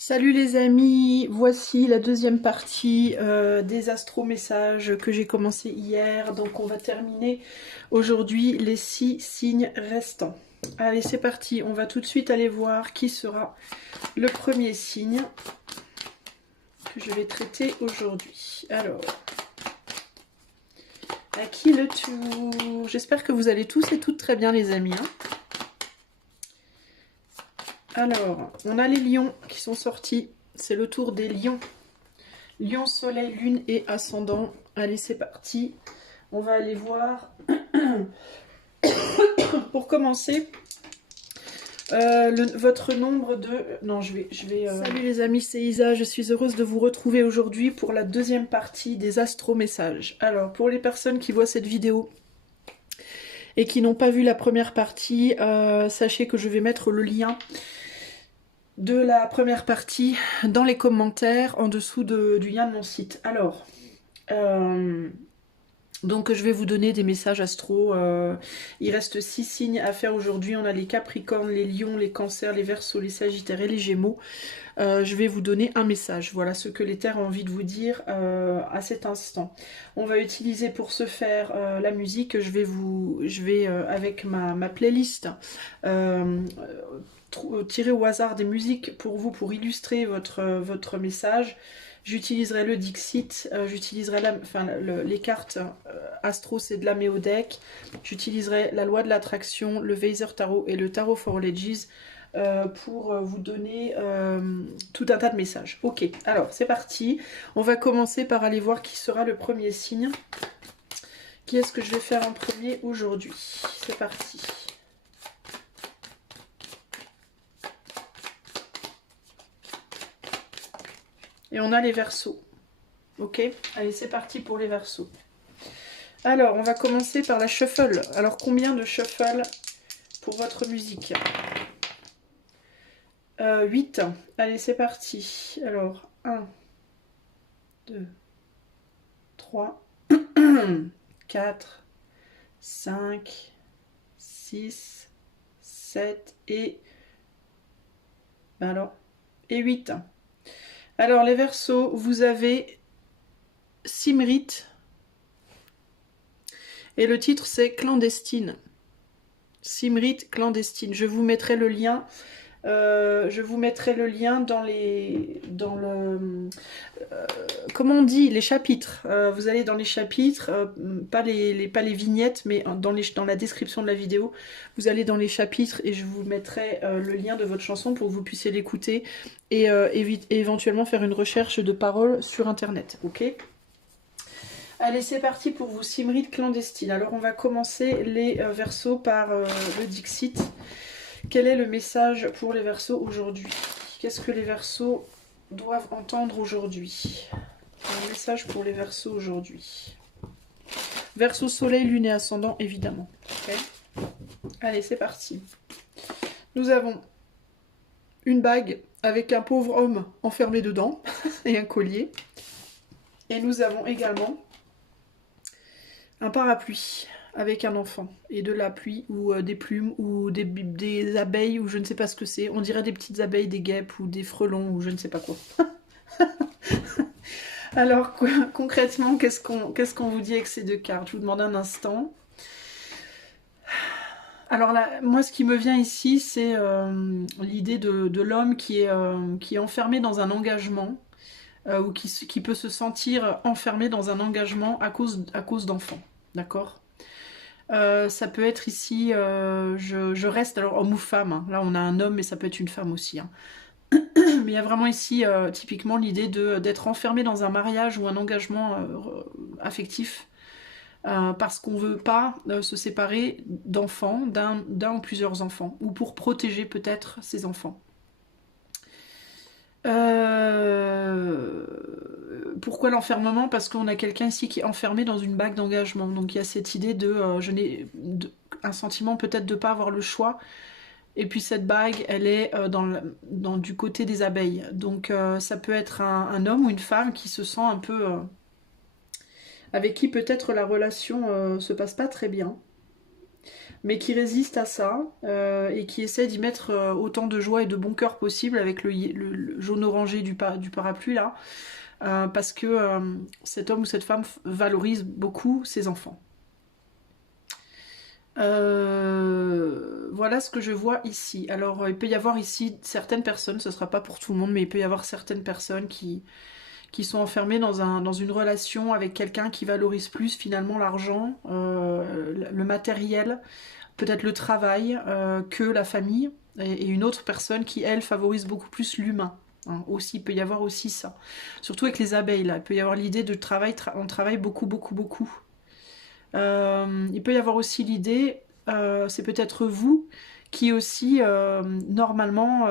Salut les amis, voici la deuxième partie des astro-messages que j'ai commencé hier. Donc on va terminer aujourd'hui les 6 signes restants. Allez, c'est parti, on va tout de suite aller voir qui sera le premier signe que je vais traiter aujourd'hui. Alors, à qui le tour? J'espère que vous allez tous et toutes très bien les amis. Alors, on a les lions qui sont sortis. C'est le tour des lions. Lion, soleil, lune et ascendant. Allez, c'est parti. On va aller voir. Pour commencer, votre nombre de... Non, je vais... Salut les amis, c'est Isa. Je suis heureuse de vous retrouver aujourd'hui pour la deuxième partie des astro-messages. Alors, pour les personnes qui voient cette vidéo et qui n'ont pas vu la première partie, sachez que je vais mettre le lien de la première partie dans les commentaires en dessous du lien de mon site. Alors, donc je vais vous donner des messages astro. Il reste 6 signes à faire aujourd'hui. On a les Capricornes, les Lions, les Cancers, les Verseaux, les Sagittaires et les Gémeaux. Je vais vous donner un message. Voilà ce que les terres ont envie de vous dire à cet instant. On va utiliser pour ce faire la musique. Je vais avec ma playlist tirer au hasard des musiques pour vous, pour illustrer votre message. J'utiliserai le Dixit, j'utiliserai les cartes Astro, c'est de la Méodec. J'utiliserai la loi de l'attraction, le Weiser Tarot et le Tarot for Ages pour vous donner tout un tas de messages. Ok, alors c'est parti. On va commencer par aller voir qui sera le premier signe. Qui est-ce que je vais faire en premier aujourd'hui? C'est parti. Et on a les Verseaux. Ok, allez, c'est parti pour les Verseaux. Alors, on va commencer par la shuffle. Alors, combien de shuffle pour votre musique? 8. Allez, c'est parti. Alors, 1, 2, 3, 4, 5, 6, 7 et... Alors, et 8. Alors, les Verseaux, vous avez Simrit. Et le titre, c'est Clandestine. Simrit, Clandestine. Je vous mettrai le lien. Dans comment on dit, les chapitres. Vous allez dans les chapitres, pas les vignettes, mais dans la description de la vidéo. Vous allez dans les chapitres et je vous mettrai le lien de votre chanson pour que vous puissiez l'écouter et éventuellement faire une recherche de paroles sur internet. Ok ? Allez, c'est parti pour vous, Simrit clandestine. Alors, on va commencer les Verseaux par le Dixit. Quel est le message pour les Verseaux aujourd'hui? Qu'est-ce que les Verseaux doivent entendre aujourd'hui? Un message pour les Verseaux aujourd'hui. Verseau, soleil, lune et ascendant, évidemment. Okay. Allez, c'est parti. Nous avons une bague avec un pauvre homme enfermé dedans et un collier. Et nous avons également un parapluie avec un enfant et de la pluie ou des plumes ou des abeilles ou je ne sais pas ce que c'est. On dirait des petites abeilles, des guêpes ou des frelons ou je ne sais pas quoi. Alors concrètement, qu'est-ce qu'on vous dit avec ces deux cartes? Je vous demande un instant. Alors là, moi ce qui me vient ici, c'est l'idée de l'homme qui est enfermé dans un engagement ou qui peut se sentir enfermé dans un engagement à cause d'enfants. D'accord? Ça peut être ici, je reste, alors homme ou femme, hein. Là on a un homme mais ça peut être une femme aussi, hein. Mais il y a vraiment ici typiquement l'idée d'être enfermé dans un mariage ou un engagement affectif parce qu'on ne veut pas se séparer d'enfants, d'un ou plusieurs enfants, ou pour protéger peut-être ses enfants. Pourquoi l'enfermement? Parce qu'on a quelqu'un ici qui est enfermé dans une bague d'engagement. Donc il y a cette idée un sentiment peut-être de ne pas avoir le choix. Et puis cette bague, elle est du côté des abeilles. Donc ça peut être un homme ou une femme qui se sent un peu... avec qui peut-être la relation se passe pas très bien. mais qui résiste à ça et qui essaie d'y mettre autant de joie et de bon cœur possible avec le jaune orangé du parapluie là, parce que cet homme ou cette femme valorise beaucoup ses enfants. Voilà ce que je vois ici. Alors il peut y avoir ici certaines personnes, ce sera pas pour tout le monde, mais il peut y avoir certaines personnes qui sont enfermées dans une relation avec quelqu'un qui valorise plus finalement l'argent, le matériel, peut-être le travail, que la famille, et une autre personne qui, elle, favorise beaucoup plus l'humain. Hein. Aussi, il peut y avoir aussi ça. Surtout avec les abeilles, là. Il peut y avoir l'idée de travail, on travaille beaucoup, beaucoup, beaucoup. Il peut y avoir aussi l'idée, c'est peut-être vous qui aussi, normalement,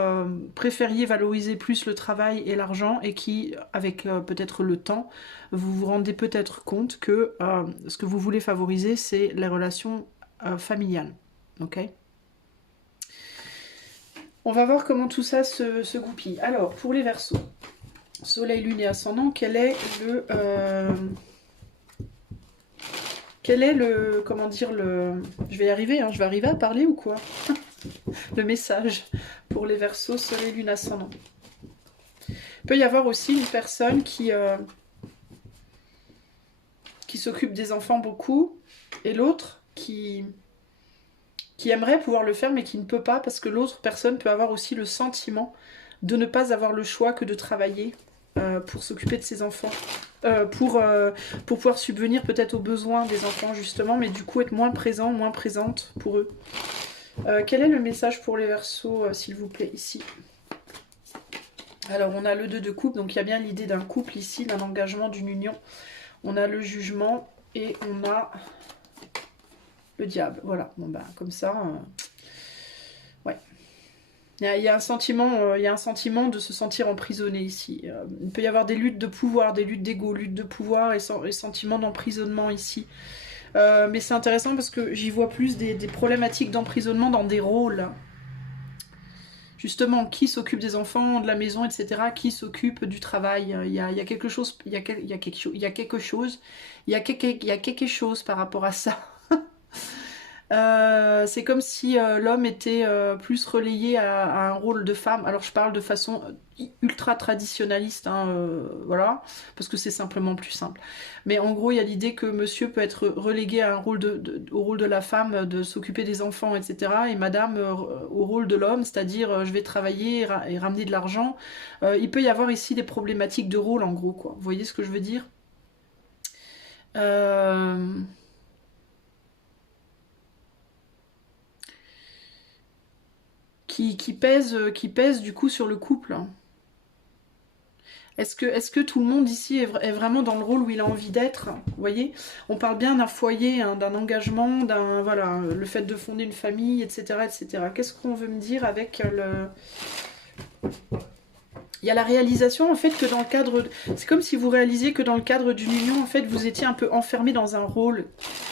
préfériez valoriser plus le travail et l'argent et qui, avec peut-être le temps, vous vous rendez peut-être compte que ce que vous voulez favoriser, c'est les relations familiales. Ok ? On va voir comment tout ça se goupille. Alors, pour les Verseaux, Soleil, Lune et Ascendant, quel est le, comment dire, je vais y arriver, hein, je vais arriver à parler ou quoi? Le message pour les Verseaux, Soleil, Lune, Ascendant. Il peut y avoir aussi une personne qui s'occupe des enfants beaucoup, et l'autre qui aimerait pouvoir le faire mais qui ne peut pas parce que l'autre personne peut avoir aussi le sentiment de ne pas avoir le choix que de travailler pour s'occuper de ses enfants, pour pouvoir subvenir peut-être aux besoins des enfants justement, mais du coup être moins présent, moins présente pour eux. Quel est le message pour les Verseaux, s'il vous plaît, ici? Alors on a le 2 de coupe, donc il y a bien l'idée d'un couple ici, d'un engagement, d'une union. On a le jugement et on a le diable. Voilà, bon bah comme ça, ouais. Il y a un sentiment de se sentir emprisonné ici. Il peut y avoir des luttes de pouvoir, des luttes d'ego, luttes de pouvoir et sentiment d'emprisonnement ici. Mais c'est intéressant parce que j'y vois plus des problématiques d'emprisonnement dans des rôles. Justement, qui s'occupe des enfants, de la maison, etc. Qui s'occupe du travail. Il y a quelque chose, il y a quelque chose par rapport à ça. C'est comme si l'homme était plus relayé à un rôle de femme. Alors je parle de façon ultra traditionnaliste, hein, voilà, parce que c'est simplement plus simple. Mais en gros, il y a l'idée que monsieur peut être relégué à un rôle au rôle de la femme, de s'occuper des enfants, etc. Et madame au rôle de l'homme, c'est-à-dire je vais travailler et ramener de l'argent. Il peut y avoir ici des problématiques de rôle, en gros, quoi. Vous voyez ce que je veux dire? Qui pèse du coup sur le couple. Est-ce que tout le monde ici est vraiment dans le rôle où il a envie d'être? Vous voyez, on parle bien d'un foyer, hein, d'un engagement, voilà, le fait de fonder une famille, etc., etc. Qu'est-ce qu'on veut me dire avec le... Il y a la réalisation en fait que dans le cadre... C'est comme si vous réalisiez que dans le cadre d'une union, en fait, vous étiez un peu enfermé dans un rôle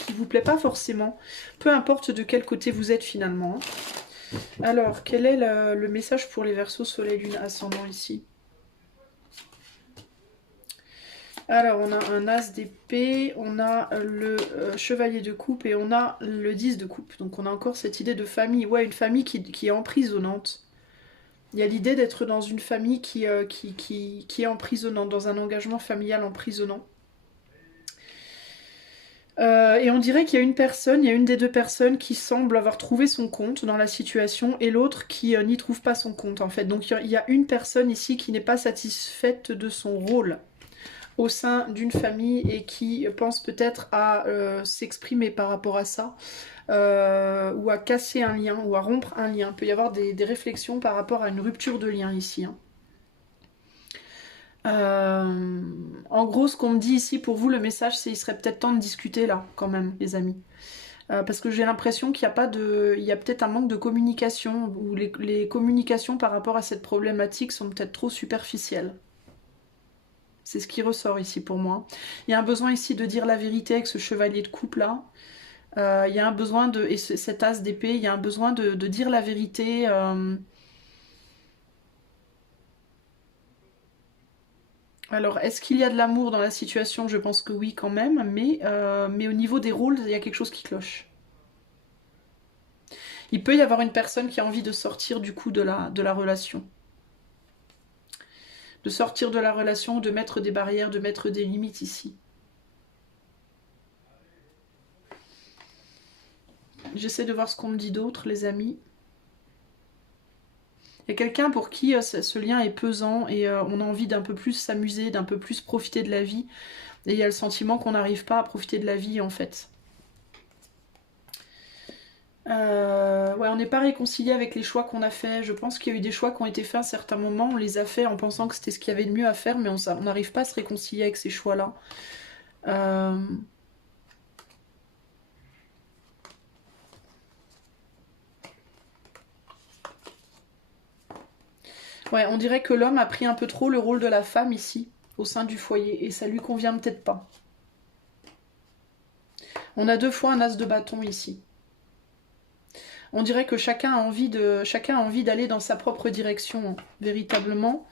qui vous plaît pas forcément. Peu importe de quel côté vous êtes finalement. Alors, quel est le message pour les Verseaux, Soleil, Lune, Ascendant ici? Alors, on a un As d'épée, on a le Chevalier de coupe et on a le 10 de coupe. Donc, on a encore cette idée de famille. Ouais, une famille qui est emprisonnante. Il y a l'idée d'être dans une famille qui est emprisonnante, dans un engagement familial emprisonnant. Et on dirait qu'il y a il y a une des deux personnes qui semble avoir trouvé son compte dans la situation et l'autre qui n'y trouve pas son compte en fait. Donc il y a une personne ici qui n'est pas satisfaite de son rôle au sein d'une famille et qui pense peut-être à s'exprimer par rapport à ça, ou à casser un lien, ou à rompre un lien. Il peut y avoir des réflexions par rapport à une rupture de lien ici. Hein. En gros, ce qu'on me dit ici pour vous, le message, c'est qu'il serait peut-être temps de discuter là, quand même, les amis. Parce que j'ai l'impression qu'il n'y a pas de... Il y a peut-être un manque de communication, ou les communications par rapport à cette problématique sont peut-être trop superficielles. C'est ce qui ressort ici pour moi. Il y a un besoin ici de dire la vérité avec ce chevalier de coupe là. Il y a un besoin de... Et cet as d'épée, il y a un besoin de dire la vérité... Alors, est-ce qu'il y a de l'amour dans la situation? Je pense que oui quand même, mais au niveau des rôles, il y a quelque chose qui cloche. Il peut y avoir une personne qui a envie de sortir du coup de la relation. De sortir de la relation, de mettre des barrières, de mettre des limites ici. J'essaie de voir ce qu'on me dit d'autre, les amis. Il y a quelqu'un pour qui ce lien est pesant et on a envie d'un peu plus s'amuser, d'un peu plus profiter de la vie. Et il y a le sentiment qu'on n'arrive pas à profiter de la vie en fait. Ouais, on n'est pas réconcilié avec les choix qu'on a faits. Je pense qu'il y a eu des choix qui ont été faits à un certain moment. On les a faits en pensant que c'était ce qu'il y avait de mieux à faire, mais on n'arrive pas à se réconcilier avec ces choix-là. Ouais, on dirait que l'homme a pris un peu trop le rôle de la femme ici, au sein du foyer, et ça lui convient peut-être pas. On a 2 fois un as de bâton ici. On dirait que chacun a envie d'aller dans sa propre direction, hein, véritablement.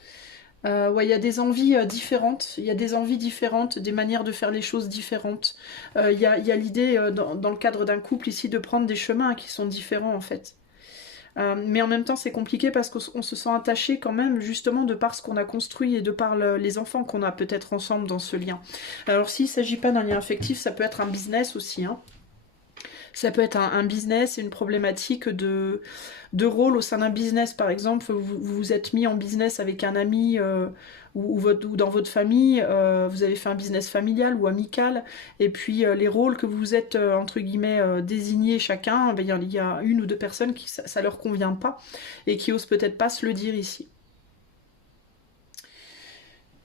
Ouais, il y a des envies différentes, il y a des envies différentes, des manières de faire les choses différentes. Il y a l'idée, dans le cadre d'un couple ici, de prendre des chemins qui sont différents en fait. Mais en même temps, c'est compliqué parce qu'on se sent attaché quand même, justement, de par ce qu'on a construit et de par les enfants qu'on a peut-être ensemble dans ce lien. Alors, s'il ne s'agit pas d'un lien affectif, ça peut être un business aussi, hein. Ça peut être un business et une problématique de rôle au sein d'un business. Par exemple, vous vous êtes mis en business avec un ami ou dans votre famille, vous avez fait un business familial ou amical, et puis les rôles que vous êtes, entre guillemets, désignés chacun, ben, il y a 1 ou 2 personnes qui ça leur convient pas et qui osent peut-être pas se le dire ici.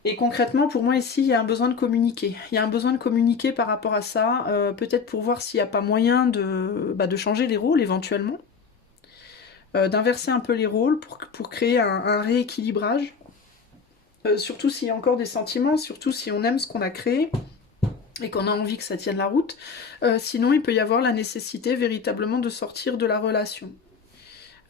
Et concrètement, pour moi ici, il y a un besoin de communiquer. Il y a un besoin de communiquer par rapport à ça, peut-être pour voir s'il n'y a pas moyen de changer les rôles éventuellement, d'inverser un peu les rôles pour créer un rééquilibrage. Surtout s'il y a encore des sentiments, surtout si on aime ce qu'on a créé et qu'on a envie que ça tienne la route. Sinon, il peut y avoir la nécessité véritablement de sortir de la relation.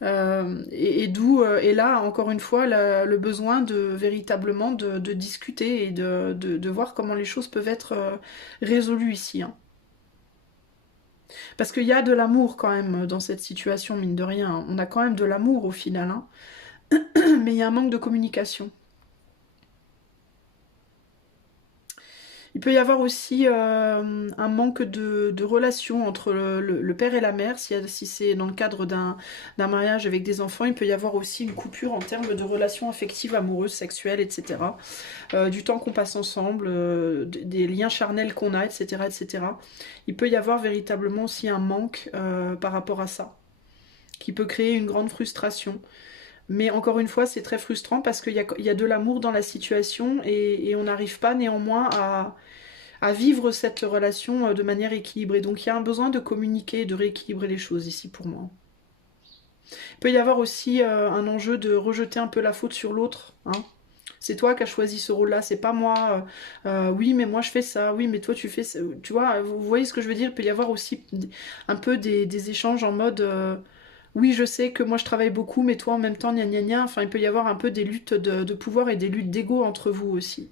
Et là, encore une fois, le besoin de véritablement de discuter et de voir comment les choses peuvent être résolues ici, hein. Parce qu'il y a de l'amour quand même dans cette situation, mine de rien. On a quand même de l'amour au final, hein. Mais il y a un manque de communication. Il peut y avoir aussi un manque de relation entre le père et la mère, si c'est dans le cadre d'un mariage avec des enfants. Il peut y avoir aussi une coupure en termes de relations affectives, amoureuses, sexuelles, etc. Du temps qu'on passe ensemble, des liens charnels qu'on a, etc., etc. Il peut y avoir véritablement aussi un manque par rapport à ça, qui peut créer une grande frustration. Mais encore une fois, c'est très frustrant parce qu'il y a de l'amour dans la situation et on n'arrive pas néanmoins à vivre cette relation de manière équilibrée. Donc il y a un besoin de communiquer et de rééquilibrer les choses ici pour moi. Il peut y avoir aussi un enjeu de rejeter un peu la faute sur l'autre, hein. C'est toi qui as choisi ce rôle-là, c'est pas moi. Oui, mais moi je fais ça. Oui, mais toi tu fais ça. Tu vois, vous voyez ce que je veux dire? Il peut y avoir aussi un peu des échanges en mode oui, je sais que moi je travaille beaucoup, mais toi en même temps, gna gna gna. Enfin, il peut y avoir un peu des luttes de pouvoir et des luttes d'ego entre vous aussi.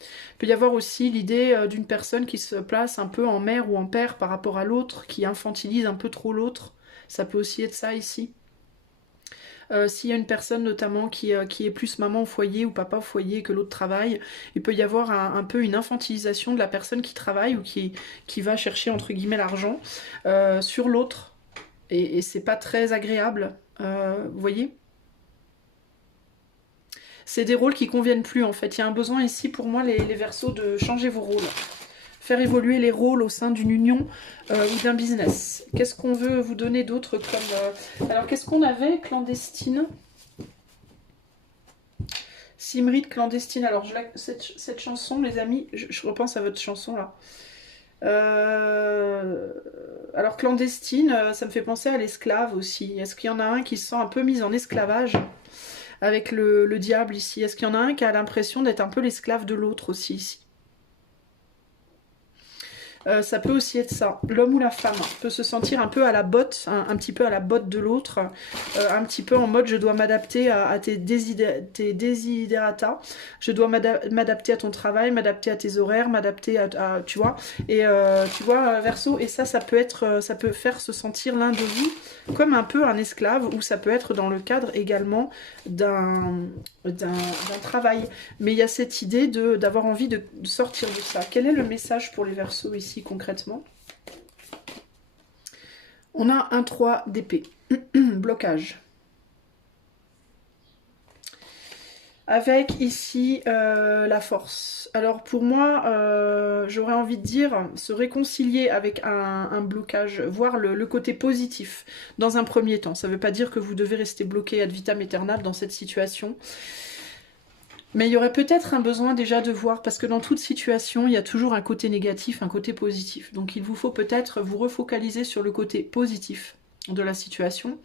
Il peut y avoir aussi l'idée d'une personne qui se place un peu en mère ou en père par rapport à l'autre, qui infantilise un peu trop l'autre. Ça peut aussi être ça ici. S'il y a une personne notamment qui est plus maman au foyer ou papa au foyer que l'autre travaille, il peut y avoir un peu une infantilisation de la personne qui travaille ou qui va chercher entre guillemets l'argent sur l'autre. Et c'est pas très agréable, vous voyez? C'est des rôles qui conviennent plus en fait. Il y a un besoin ici pour moi les Verseaux de changer vos rôles. Faire évoluer les rôles au sein d'une union ou d'un business. Qu'est-ce qu'on veut vous donner d'autre comme... Alors qu'est-ce qu'on avait? Clandestine. Simrite clandestine. Alors cette chanson les amis, je repense à votre chanson là. Alors clandestine, ça me fait penser à l'esclave aussi. Est-ce qu'il y en a un qui se sent un peu mis en esclavage avec le diable ici? Est-ce qu'il y en a un qui a l'impression d'être un peu l'esclave de l'autre aussi ici? Ça peut aussi être ça. L'homme ou la femme peut se sentir un peu à la botte, un petit peu à la botte de l'autre, un petit peu en mode je dois m'adapter à tes desiderata, je dois m'adapter à ton travail, m'adapter à tes horaires, m'adapter tu vois, et tu vois, Verseau, et ça peut être, ça peut faire se sentir l'un de vous comme un peu un esclave, ou ça peut être dans le cadre également d'un travail. Mais il y a cette idée d'avoir envie de sortir de ça. Quel est le message pour les Verseaux ici concrètement? On a un 3 d'épée. Blocage. Avec ici la force. Alors pour moi, j'aurais envie de dire se réconcilier avec un blocage, voir le côté positif dans un premier temps. Ça ne veut pas dire que vous devez rester bloqué ad vitam aeternam dans cette situation. Mais il y aurait peut-être un besoin déjà de voir, parce que dans toute situation, il y a toujours un côté négatif, un côté positif. Donc il vous faut peut-être vous refocaliser sur le côté positif de la situation.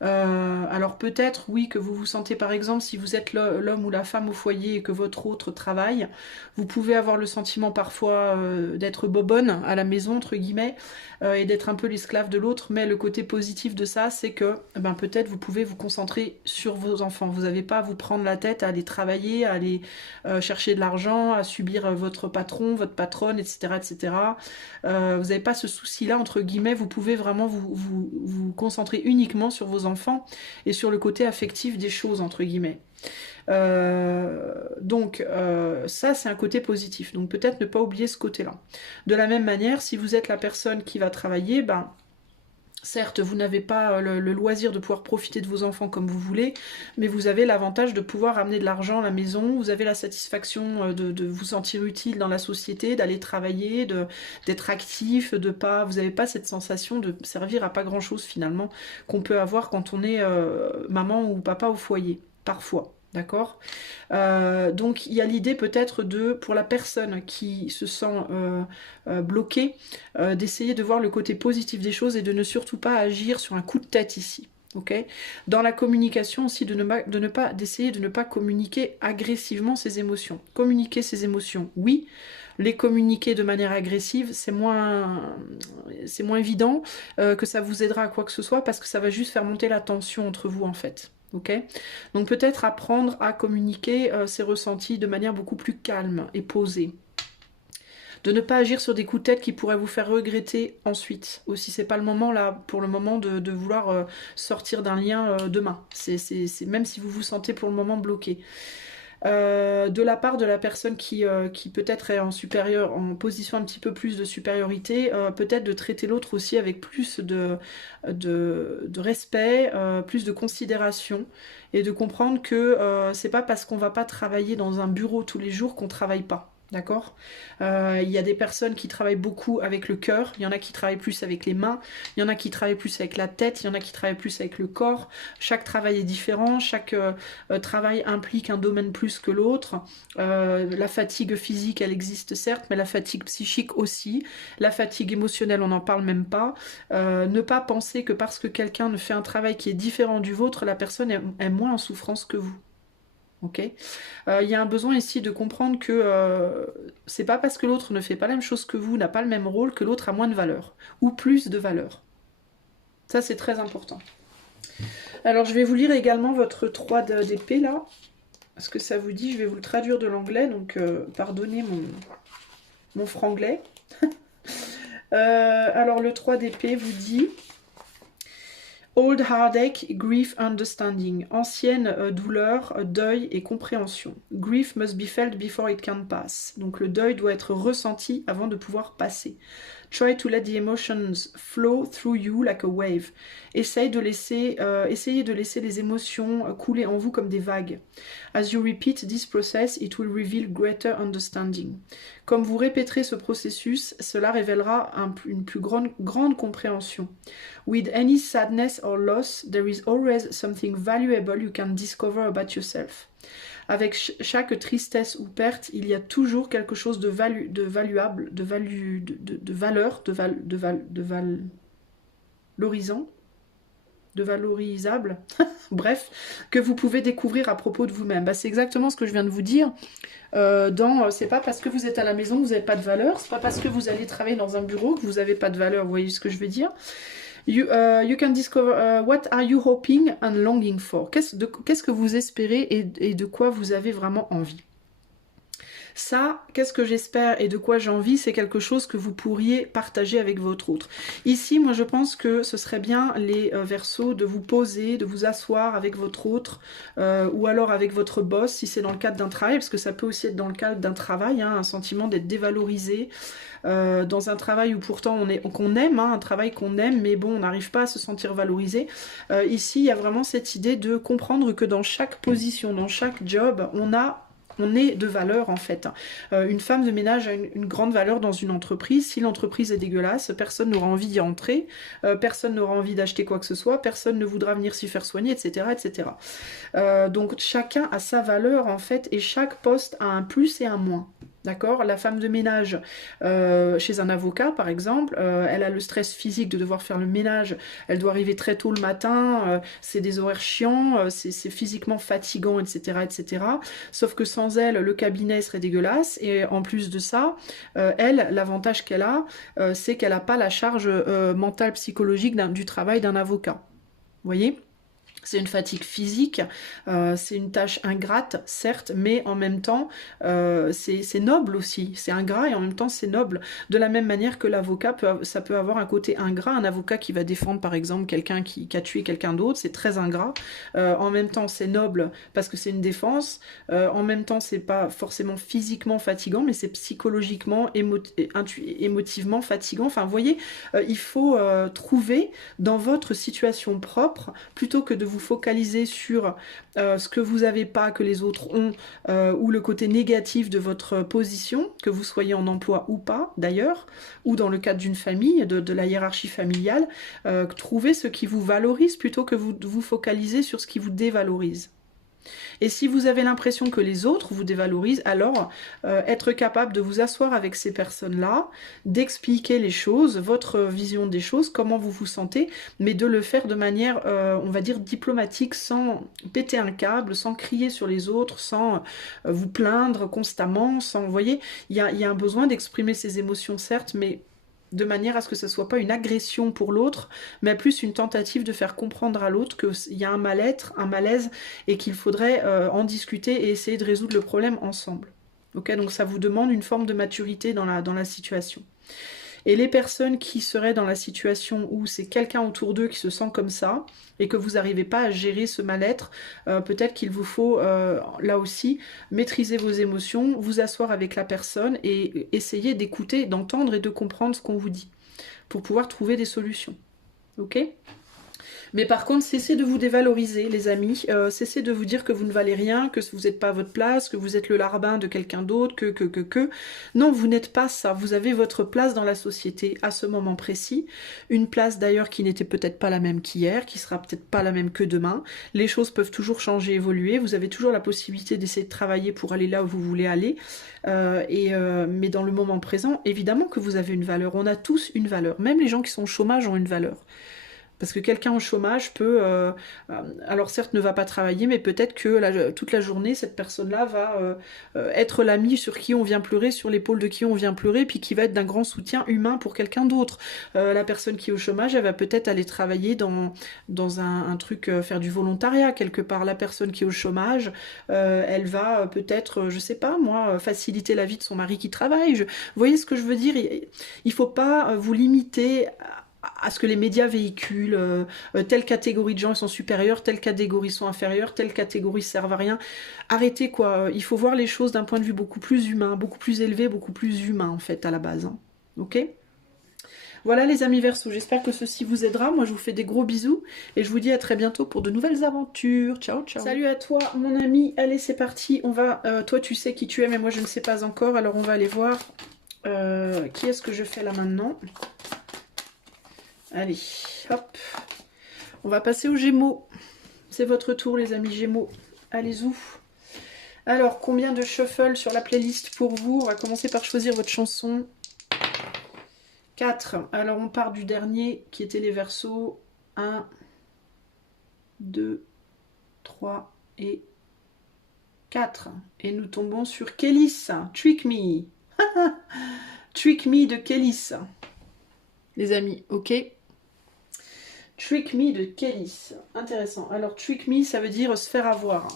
Alors peut-être, oui, que vous vous sentez, par exemple, si vous êtes l'homme ou la femme au foyer et que votre autre travaille, vous pouvez avoir le sentiment parfois d'être bobonne à la maison, entre guillemets, et d'être un peu l'esclave de l'autre, mais le côté positif de ça, c'est que ben, peut-être vous pouvez vous concentrer sur vos enfants. Vous n'avez pas à vous prendre la tête à aller travailler, à aller chercher de l'argent, à subir votre patron, votre patronne, etc. etc. Vous n'avez pas ce souci-là, entre guillemets, vous pouvez vraiment vous concentrer uniquement sur vos enfants et sur le côté affectif des choses, entre guillemets. Donc ça c'est un côté positif, donc peut-être ne pas oublier ce côté-là. De la même manière, si vous êtes la personne qui va travailler, ben certes, vous n'avez pas le loisir de pouvoir profiter de vos enfants comme vous voulez, mais vous avez l'avantage de pouvoir amener de l'argent à la maison, vous avez la satisfaction de vous sentir utile dans la société, d'aller travailler, d'être actif, vous n'avez pas cette sensation de servir à pas grand-chose finalement qu'on peut avoir quand on est maman ou papa au foyer, parfois. D'accord. Donc il y a l'idée peut-être pour la personne qui se sent bloquée, d'essayer de voir le côté positif des choses et de ne surtout pas agir sur un coup de tête ici. Okay. Dans la communication aussi, d'essayer de ne pas communiquer agressivement ses émotions. Communiquer ses émotions, oui. Les communiquer de manière agressive, c'est moins évident que ça vous aidera à quoi que ce soit, parce que ça va juste faire monter la tension entre vous en fait. Okay. Donc peut-être apprendre à communiquer ses ressentis de manière beaucoup plus calme et posée. De ne pas agir sur des coups de tête qui pourraient vous faire regretter ensuite. Aussi, c'est pas le moment là, pour le moment, de vouloir sortir d'un lien demain. C'est même si vous vous sentez pour le moment bloqué. De la part de la personne qui peut-être est en position un petit peu plus de supériorité, peut-être de traiter l'autre aussi avec plus de respect, plus de considération, et de comprendre que c'est pas parce qu'on va pas travailler dans un bureau tous les jours qu'on travaille pas. D'accord. Il y a des personnes qui travaillent beaucoup avec le cœur, il y en a qui travaillent plus avec les mains, il y en a qui travaillent plus avec la tête, il y en a qui travaillent plus avec le corps. Chaque travail est différent, chaque travail implique un domaine plus que l'autre. La fatigue physique, elle existe certes, mais la fatigue psychique aussi. La fatigue émotionnelle, on n'en parle même pas. Ne pas penser que parce que quelqu'un ne fait un travail qui est différent du vôtre, la personne est moins en souffrance que vous. Ok. Il y a un besoin ici de comprendre que c'est pas parce que l'autre ne fait pas la même chose que vous, n'a pas le même rôle, que l'autre a moins de valeur ou plus de valeur. Ça c'est très important. Alors je vais vous lire également votre 3 d'épée là, ce que ça vous dit. Je vais vous le traduire de l'anglais, donc pardonnez mon franglais. Alors le 3 d'épée vous dit Old heartache, grief, understanding. Ancienne douleur, deuil et compréhension. Grief must be felt before it can pass. Donc le deuil doit être ressenti avant de pouvoir passer. Try to let the emotions flow through you like a wave. Essayez de laisser les émotions couler en vous comme des vagues. As you repeat this process, it will reveal greater understanding. Comme vous répéterez ce processus, cela révélera une plus grande compréhension. With any sadness or loss, there is always something valuable you can discover about yourself. Avec chaque tristesse ou perte, il y a toujours quelque chose de valuable, de valeur, de valorisant, de valorisable, bref, que vous pouvez découvrir à propos de vous-même. Bah, c'est exactement ce que je viens de vous dire. C'est pas parce que vous êtes à la maison que vous n'avez pas de valeur, c'est pas parce que vous allez travailler dans un bureau que vous n'avez pas de valeur, vous voyez ce que je veux dire? You can discover what are you hoping and longing for. Qu'est-ce que vous espérez et de quoi vous avez vraiment envie? Ça, qu'est-ce que j'espère et de quoi j'ai envie, c'est quelque chose que vous pourriez partager avec votre autre. Ici, moi je pense que ce serait bien, les Verseaux, de vous poser, de vous asseoir avec votre autre, ou alors avec votre boss, si c'est dans le cadre d'un travail, parce que ça peut aussi être dans le cadre d'un travail, hein, un sentiment d'être dévalorisé, dans un travail où pourtant qu'on aime, hein, un travail qu'on aime, mais bon, on n'arrive pas à se sentir valorisé. Ici, il y a vraiment cette idée de comprendre que dans chaque position, dans chaque job, on est de valeur en fait. Une femme de ménage a une grande valeur dans une entreprise. Si l'entreprise est dégueulasse, personne n'aura envie d'y entrer, personne n'aura envie d'acheter quoi que ce soit, personne ne voudra venir s'y faire soigner, etc. etc. Donc chacun a sa valeur en fait, et chaque poste a un plus et un moins. D'accord? La femme de ménage chez un avocat, par exemple, elle a le stress physique de devoir faire le ménage, elle doit arriver très tôt le matin, c'est des horaires chiants, c'est physiquement fatigant, etc., etc. Sauf que sans elle, le cabinet serait dégueulasse, et en plus de ça, elle, l'avantage qu'elle a, c'est qu'elle n'a pas la charge mentale, psychologique du travail d'un avocat. Vous voyez? C'est une fatigue physique, c'est une tâche ingrate, certes, mais en même temps, c'est noble aussi. C'est ingrat et en même temps, c'est noble. De la même manière que l'avocat, ça peut avoir un côté ingrat. Un avocat qui va défendre, par exemple, quelqu'un qui a tué quelqu'un d'autre, c'est très ingrat. En même temps, c'est noble parce que c'est une défense. En même temps, c'est pas forcément physiquement fatigant, mais c'est psychologiquement, émotivement fatigant. Enfin, vous voyez, il faut trouver dans votre situation propre, plutôt que de vous focaliser sur ce que vous n'avez pas, que les autres ont, ou le côté négatif de votre position, que vous soyez en emploi ou pas d'ailleurs, ou dans le cadre d'une famille, de la hiérarchie familiale, trouvez ce qui vous valorise plutôt que vous focaliser sur ce qui vous dévalorise. Et si vous avez l'impression que les autres vous dévalorisent, alors être capable de vous asseoir avec ces personnes-là, d'expliquer les choses, votre vision des choses, comment vous vous sentez, mais de le faire de manière, on va dire, diplomatique, sans péter un câble, sans crier sur les autres, sans vous plaindre constamment, sans, vous voyez, il y a un besoin d'exprimer ses émotions, certes, mais de manière à ce que ce ne soit pas une agression pour l'autre, mais plus une tentative de faire comprendre à l'autre qu'il y a un mal-être, un malaise, et qu'il faudrait en discuter et essayer de résoudre le problème ensemble. Okay, donc ça vous demande une forme de maturité dans la situation. Et les personnes qui seraient dans la situation où c'est quelqu'un autour d'eux qui se sent comme ça, et que vous n'arrivez pas à gérer ce mal-être, peut-être qu'il vous faut, là aussi, maîtriser vos émotions, vous asseoir avec la personne et essayer d'écouter, d'entendre et de comprendre ce qu'on vous dit, pour pouvoir trouver des solutions. Ok ? Mais par contre, cessez de vous dévaloriser, les amis. Cessez de vous dire que vous ne valez rien, que vous n'êtes pas à votre place, que vous êtes le larbin de quelqu'un d'autre, que. Non, vous n'êtes pas ça. Vous avez votre place dans la société à ce moment précis. Une place d'ailleurs qui n'était peut-être pas la même qu'hier, qui sera peut-être pas la même que demain. Les choses peuvent toujours changer, évoluer. Vous avez toujours la possibilité d'essayer de travailler pour aller là où vous voulez aller. Mais dans le moment présent, évidemment que vous avez une valeur. On a tous une valeur. Même les gens qui sont au chômage ont une valeur. Parce que quelqu'un au chômage peut, alors certes ne va pas travailler, mais peut-être que toute la journée, cette personne-là va être l'ami sur qui on vient pleurer, sur l'épaule de qui on vient pleurer, puis qui va être d'un grand soutien humain pour quelqu'un d'autre. La personne qui est au chômage, elle va peut-être aller travailler dans un truc, faire du volontariat quelque part. La personne qui est au chômage, elle va peut-être, je sais pas moi, faciliter la vie de son mari qui travaille. Vous voyez ce que je veux dire? Il faut pas vous limiter à ce que les médias véhiculent, telle catégorie de gens sont supérieurs, telle catégorie sont inférieurs, telle catégorie servent à rien. Arrêtez quoi, il faut voir les choses d'un point de vue beaucoup plus humain, beaucoup plus élevé, beaucoup plus humain en fait à la base. Hein. Ok ? Voilà les amis Verseaux, j'espère que ceci vous aidera. Moi je vous fais des gros bisous et je vous dis à très bientôt pour de nouvelles aventures. Ciao ciao. Salut à toi mon ami, allez c'est parti, on va, toi tu sais qui tu es mais moi je ne sais pas encore, alors on va aller voir qui est-ce que je fais là maintenant. Allez, hop. On va passer aux Gémeaux. C'est votre tour, les amis Gémeaux. Allez-y. Alors, combien de shuffle sur la playlist pour vous? On va commencer par choisir votre chanson. 4. Alors, on part du dernier qui était les Verseaux. 1, 2, 3 et 4. Et nous tombons sur Kélis. Trick Me. Trick Me de Kélis. Les amis, ok. Trick Me de Kélis. Intéressant. Alors, trick me, ça veut dire se faire avoir.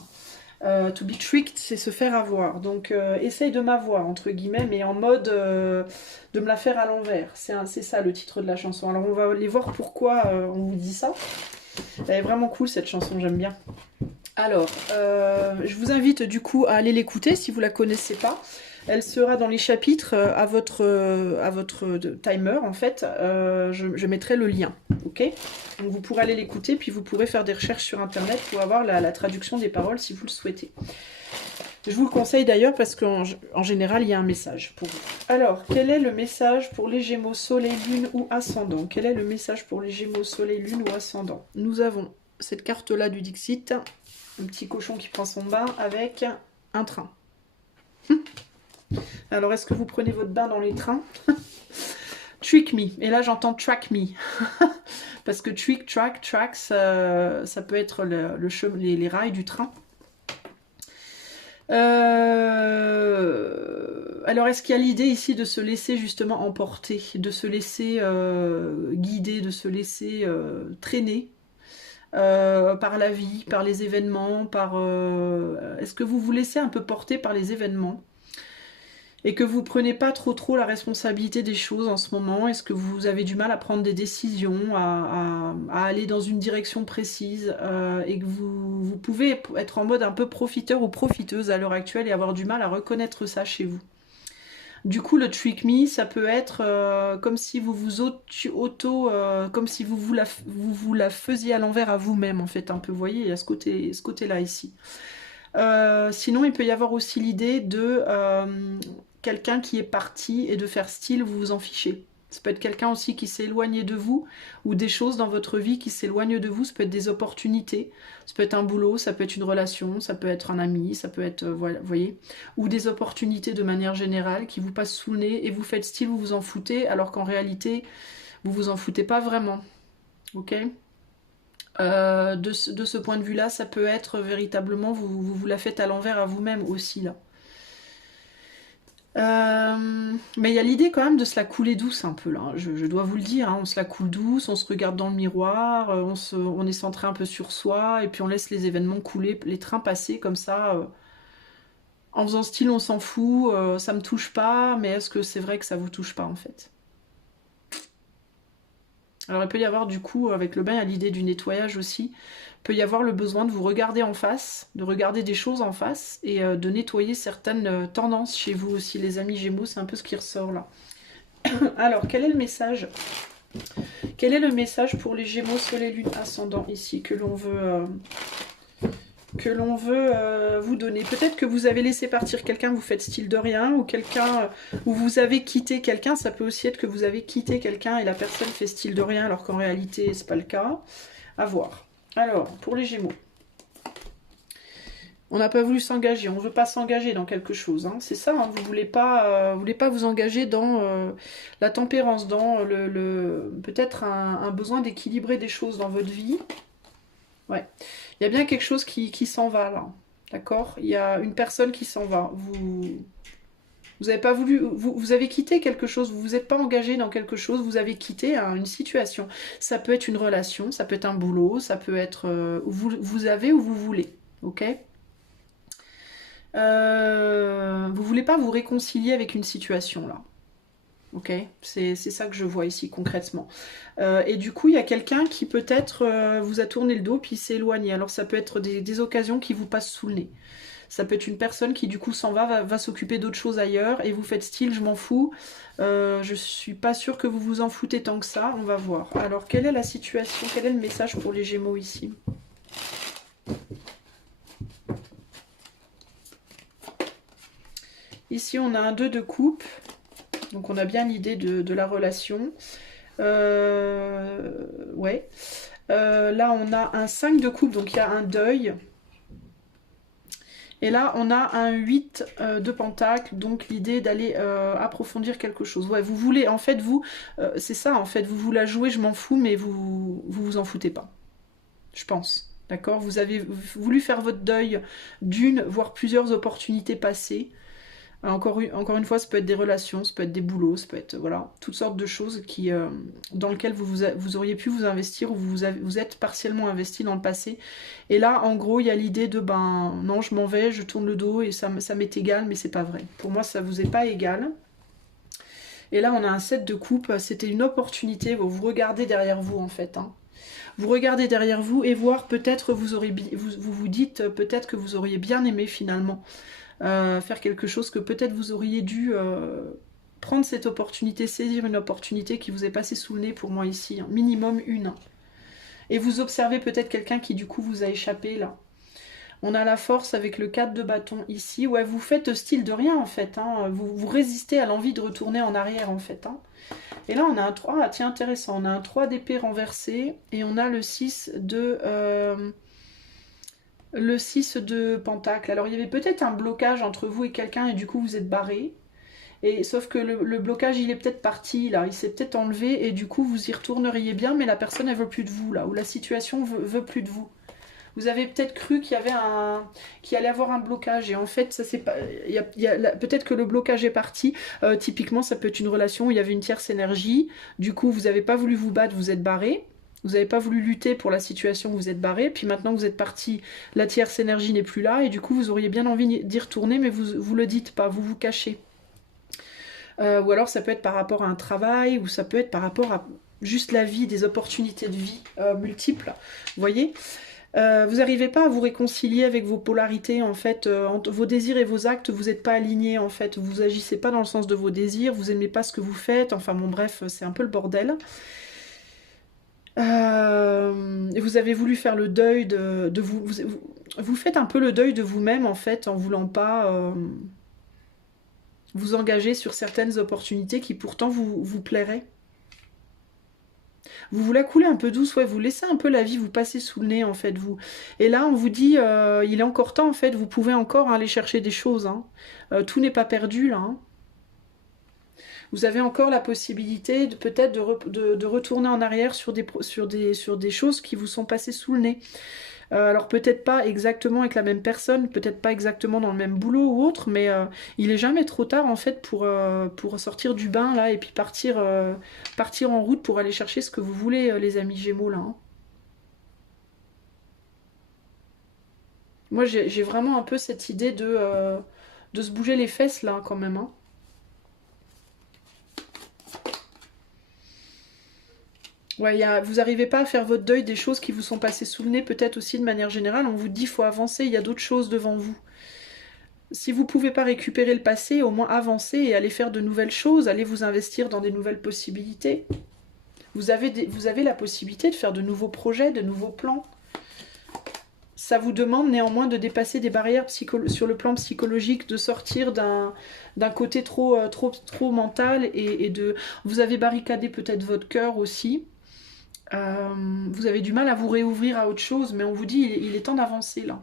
To be tricked, c'est se faire avoir. Donc, essaye de m'avoir, entre guillemets, mais en mode de me la faire à l'envers. C'est ça le titre de la chanson. Alors, on va aller voir pourquoi on vous dit ça. Elle est vraiment cool, cette chanson, j'aime bien. Alors, je vous invite du coup à aller l'écouter si vous la connaissez pas. Elle sera dans les chapitres à votre timer en fait. Je mettrai le lien, ok? Donc vous pourrez aller l'écouter, puis vous pourrez faire des recherches sur internet pour avoir la traduction des paroles si vous le souhaitez. Je vous le conseille d'ailleurs parce qu'en général il y a un message pour vous. Alors, quel est le message pour les Gémeaux, Soleil, Lune ou Ascendant? Quel est le message pour les Gémeaux, Soleil, Lune ou Ascendant? Nous avons cette carte-là du Dixit, un petit cochon qui prend son bain avec un train. Alors, est-ce que vous prenez votre bain dans les trains? Trick me. Et là, j'entends track me. Parce que trick, track, tracks, ça peut être les rails du train. Alors, est-ce qu'il y a l'idée ici de se laisser justement emporter, de se laisser guider, de se laisser traîner par la vie, par les événements, est-ce que vous vous laissez un peu porter par les événements? Et que vous prenez pas trop la responsabilité des choses en ce moment? Est-ce que vous avez du mal à prendre des décisions, à aller dans une direction précise et que vous pouvez être en mode un peu profiteur ou profiteuse à l'heure actuelle et avoir du mal à reconnaître ça chez vous? Du coup, le trick me, ça peut être comme si vous vous comme si vous la faisiez à l'envers à vous-même, en fait, un peu, vous voyez, il y a ce côté-là ici. Sinon, il peut y avoir aussi l'idée de quelqu'un qui est parti et de faire style, vous vous en fichez. Ça peut être quelqu'un aussi qui s'est éloigné de vous, ou des choses dans votre vie qui s'éloignent de vous. Ça peut être des opportunités, ça peut être un boulot, ça peut être une relation, ça peut être un ami, ça peut être, voilà, vous voyez, ou des opportunités de manière générale qui vous passent sous le nez et vous faites style, vous vous en foutez, alors qu'en réalité, vous vous en foutez pas vraiment. Ok? De ce point de vue-là, ça peut être véritablement, vous la faites à l'envers à vous-même aussi, là. Mais il y a l'idée quand même de se la couler douce un peu, là. Je dois vous le dire, hein, on se la coule douce, on se regarde dans le miroir, on est centré un peu sur soi, et puis on laisse les événements couler, les trains passer comme ça, en faisant style on s'en fout, ça me touche pas, mais est-ce que c'est vrai que ça vous touche pas, en fait? Alors il peut y avoir du coup, avec le bain, il y a l'idée du nettoyage aussi. Il peut y avoir le besoin de vous regarder en face, de regarder des choses en face et de nettoyer certaines tendances chez vous aussi, les amis Gémeaux, c'est un peu ce qui ressort là. Alors, quel est le message? Quel est le message pour les Gémeaux, Soleil, Lune, Ascendant ici, que l'on veut vous donner? Peut-être que vous avez laissé partir quelqu'un, vous faites style de rien, ou quelqu'un, ou vous avez quitté quelqu'un. Ça peut aussi être que vous avez quitté quelqu'un et la personne fait style de rien, alors qu'en réalité c'est pas le cas. À voir. Alors, pour les Gémeaux, on n'a pas voulu s'engager, on ne veut pas s'engager dans quelque chose, hein. C'est ça, hein, vous voulez pas vous engager dans la tempérance, dans peut-être un besoin d'équilibrer des choses dans votre vie. Ouais, il y a bien quelque chose qui s'en va là, d'accord? Il y a une personne qui s'en va. Vous avez pas voulu, vous avez quitté quelque chose, vous vous êtes pas engagé dans quelque chose, vous avez quitté une situation. Ça peut être une relation, ça peut être un boulot, ça peut être vous avez ou vous voulez, ok? Vous voulez pas vous réconcilier avec une situation là. Ok, c'est ça que je vois ici concrètement. Et du coup, il y a quelqu'un qui peut-être vous a tourné le dos puis s'est éloigné. Alors ça peut être des occasions qui vous passent sous le nez. Ça peut être une personne qui du coup s'en va s'occuper d'autres choses ailleurs et vous faites style, je m'en fous. Je suis pas sûre que vous vous en foutez tant que ça. On va voir. Alors quelle est la situation? Quel est le message pour les Gémeaux ici? Ici, on a un 2 de coupe. Donc on a bien l'idée de la relation. Ouais. Là, on a un 5 de coupe, donc il y a un deuil. Et là, on a un 8 de pentacle, donc l'idée d'aller approfondir quelque chose. Ouais, vous voulez, en fait, c'est ça, en fait, vous la jouez, je m'en fous, mais vous en foutez pas. Je pense. D'accord? Vous avez voulu faire votre deuil d'une, voire plusieurs opportunités passées. Encore une fois, ça peut être des relations, ça peut être des boulots, ça peut être voilà, toutes sortes de choses dans lesquelles vous auriez pu vous investir ou vous êtes partiellement investi dans le passé. Et là, en gros, il y a l'idée de ben non, je m'en vais, je tourne le dos et ça m'est égal, mais c'est pas vrai. Pour moi, ça vous est pas égal. Et là, on a un 7 de coupe, c'était une opportunité, vous regardez derrière vous en fait. Hein. Vous regardez derrière vous et voir peut-être vous dites peut-être que vous auriez bien aimé finalement faire quelque chose, que peut-être vous auriez dû prendre cette opportunité, saisir une opportunité qui vous est passée sous le nez pour moi ici, hein, minimum une. Et vous observez peut-être quelqu'un qui du coup vous a échappé là. On a la force avec le 4 de bâton ici. Ouais, vous faites style de rien en fait. Hein. Vous résistez à l'envie de retourner en arrière en fait. Hein. Et là on a un 3, ah tiens intéressant, on a un 3 d'épée renversé et on a le 6 de... le 6 de pentacle. Alors il y avait peut-être un blocage entre vous et quelqu'un et du coup vous êtes barré. Et sauf que le blocage il est peut-être parti là, il s'est peut-être enlevé et du coup vous y retourneriez bien mais la personne elle veut plus de vous là, ou la situation veut plus de vous. Vous avez peut-être cru qu'il allait avoir un blocage et en fait ça c'est pas, peut-être que le blocage est parti. Typiquement ça peut être une relation où il y avait une tierce énergie, du coup vous n'avez pas voulu vous battre, vous êtes barré. Vous n'avez pas voulu lutter pour la situation, vous êtes barré, puis maintenant que vous êtes parti, la tierce énergie n'est plus là, et du coup vous auriez bien envie d'y retourner, mais vous le dites pas, vous vous cachez. Ou alors ça peut être par rapport à un travail, ou ça peut être par rapport à juste la vie, des opportunités de vie multiples, vous voyez. Vous n'arrivez pas à vous réconcilier avec vos polarités, en fait, entre vos désirs et vos actes, vous n'êtes pas alignés, en fait, vous agissez pas dans le sens de vos désirs, vous n'aimez pas ce que vous faites, enfin bon bref, c'est un peu le bordel. Et vous avez voulu faire le deuil de vous, vous faites un peu le deuil de vous-même en fait en voulant pas vous engager sur certaines opportunités qui pourtant vous plairaient. Vous vous la coulez un peu douce, ouais, vous laissez un peu la vie vous passer sous le nez en fait vous. Et là on vous dit il est encore temps en fait, vous pouvez encore aller chercher des choses. Hein. Tout n'est pas perdu là. Hein. Vous avez encore la possibilité peut-être de retourner en arrière sur des choses qui vous sont passées sous le nez. Alors peut-être pas exactement avec la même personne, peut-être pas exactement dans le même boulot ou autre, mais il est jamais trop tard en fait pour sortir du bain là et puis partir en route pour aller chercher ce que vous voulez les amis Gémeaux là. Hein. Moi j'ai vraiment un peu cette idée de se bouger les fesses là quand même. Hein. Ouais, vous n'arrivez pas à faire votre deuil des choses qui vous sont passées sous le nez, peut-être aussi de manière générale. On vous dit qu'il faut avancer, il y a d'autres choses devant vous. Si vous ne pouvez pas récupérer le passé, au moins avancez et allez faire de nouvelles choses, allez vous investir dans des nouvelles possibilités. Vous avez la possibilité de faire de nouveaux projets, de nouveaux plans. Ça vous demande néanmoins de dépasser des barrières sur le plan psychologique, de sortir d'un côté trop mental et de... Vous avez barricadé peut-être votre cœur aussi. Vous avez du mal à vous réouvrir à autre chose, mais on vous dit il est temps d'avancer là.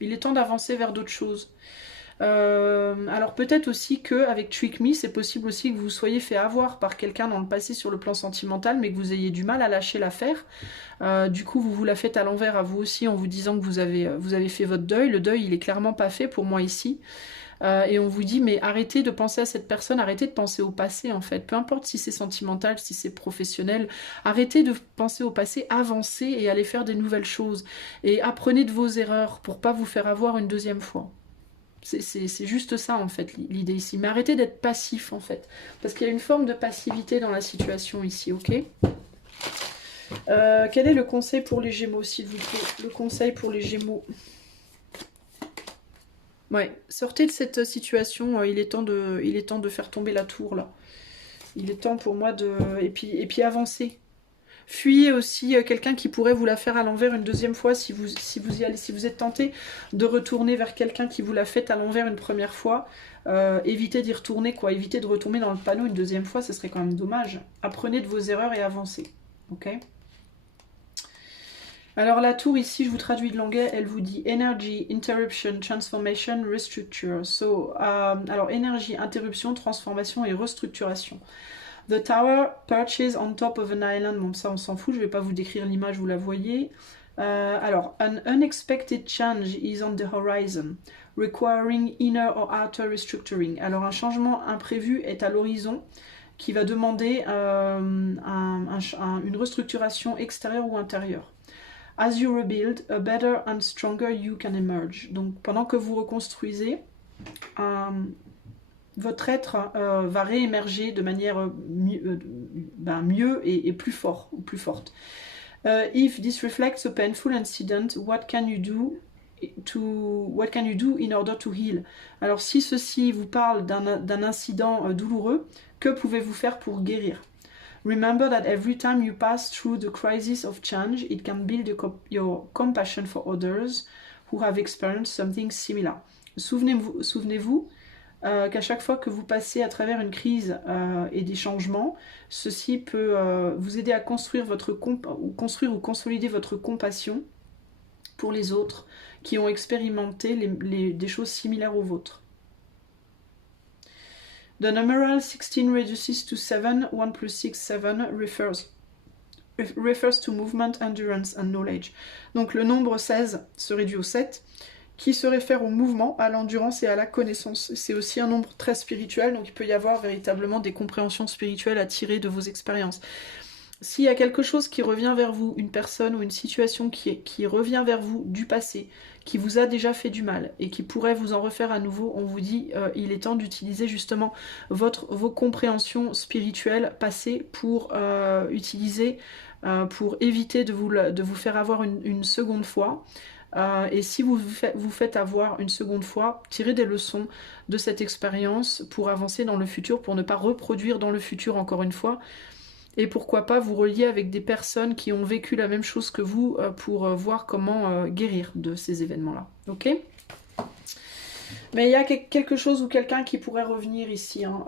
Il est temps d'avancer vers d'autres choses. Alors peut-être aussi qu'avec Trick Me, c'est possible aussi que vous soyez fait avoir par quelqu'un dans le passé sur le plan sentimental, mais que vous ayez du mal à lâcher l'affaire. Du coup, vous la faites à l'envers à vous aussi en vous disant que vous avez fait votre deuil. Le deuil, il est clairement pas fait pour moi ici. Et on vous dit, mais arrêtez de penser à cette personne, arrêtez de penser au passé en fait. Peu importe si c'est sentimental, si c'est professionnel, arrêtez de penser au passé, avancez et allez faire des nouvelles choses. Et apprenez de vos erreurs pour pas vous faire avoir une deuxième fois. C'est juste ça en fait l'idée ici. Mais arrêtez d'être passif en fait. Parce qu'il y a une forme de passivité dans la situation ici, ok ? Quel est le conseil pour les Gémeaux s'il vous plaît ? Le conseil pour les Gémeaux. Ouais, sortez de cette situation, il est temps de faire tomber la tour là. Il est temps pour moi de... Et puis avancer. Fuyez aussi quelqu'un qui pourrait vous la faire à l'envers une deuxième fois si vous y allez, si vous êtes tenté de retourner vers quelqu'un qui vous l'a fait à l'envers une première fois. Évitez d'y retourner, quoi. Évitez de retomber dans le panneau une deuxième fois, ce serait quand même dommage. Apprenez de vos erreurs et avancez. Ok ? Alors la tour ici, je vous traduis de l'anglais, elle vous dit Energy, Interruption, Transformation, Restructure. Alors énergie, interruption, transformation et restructuration. The tower perches on top of an island. Bon ça on s'en fout, je ne vais pas vous décrire l'image, vous la voyez. Alors, an unexpected change is on the horizon, requiring inner or outer restructuring. Alors, un changement imprévu est à l'horizon qui va demander une restructuration extérieure ou intérieure. As you rebuild, a better and stronger you can emerge. Donc, pendant que vous reconstruisez, votre être va réémerger de manière mieux et plus fort ou plus forte. If this reflects a painful incident, what can you do in order to heal? Alors si ceci vous parle d'un incident douloureux, que pouvez-vous faire pour guérir? Remember that every time you pass through the crisis of change, it can build your compassion for others who have experienced something similar. Souvenez-vous qu'à chaque fois que vous passez à travers une crise et des changements, ceci peut vous aider à construire ou consolider votre compassion pour les autres qui ont expérimenté des choses similaires aux vôtres. The numeral 16 reduces to 7, 1 plus 6, 7 refers to movement, endurance and knowledge. Donc le nombre 16 se réduit au 7, qui se réfère au mouvement, à l'endurance et à la connaissance. C'est aussi un nombre très spirituel, donc il peut y avoir véritablement des compréhensions spirituelles à tirer de vos expériences. S'il y a quelque chose qui revient vers vous, une personne ou une situation qui revient vers vous du passé, qui vous a déjà fait du mal et qui pourrait vous en refaire à nouveau, on vous dit il est temps d'utiliser justement vos compréhensions spirituelles passées pour pour éviter de vous faire avoir une seconde fois. Et si vous faites avoir une seconde fois, tirez des leçons de cette expérience pour avancer dans le futur, pour ne pas reproduire dans le futur encore une fois. Et pourquoi pas vous relier avec des personnes qui ont vécu la même chose que vous pour voir comment guérir de ces événements-là. Ok ? Mais il y a quelque chose ou quelqu'un qui pourrait revenir ici. Hein.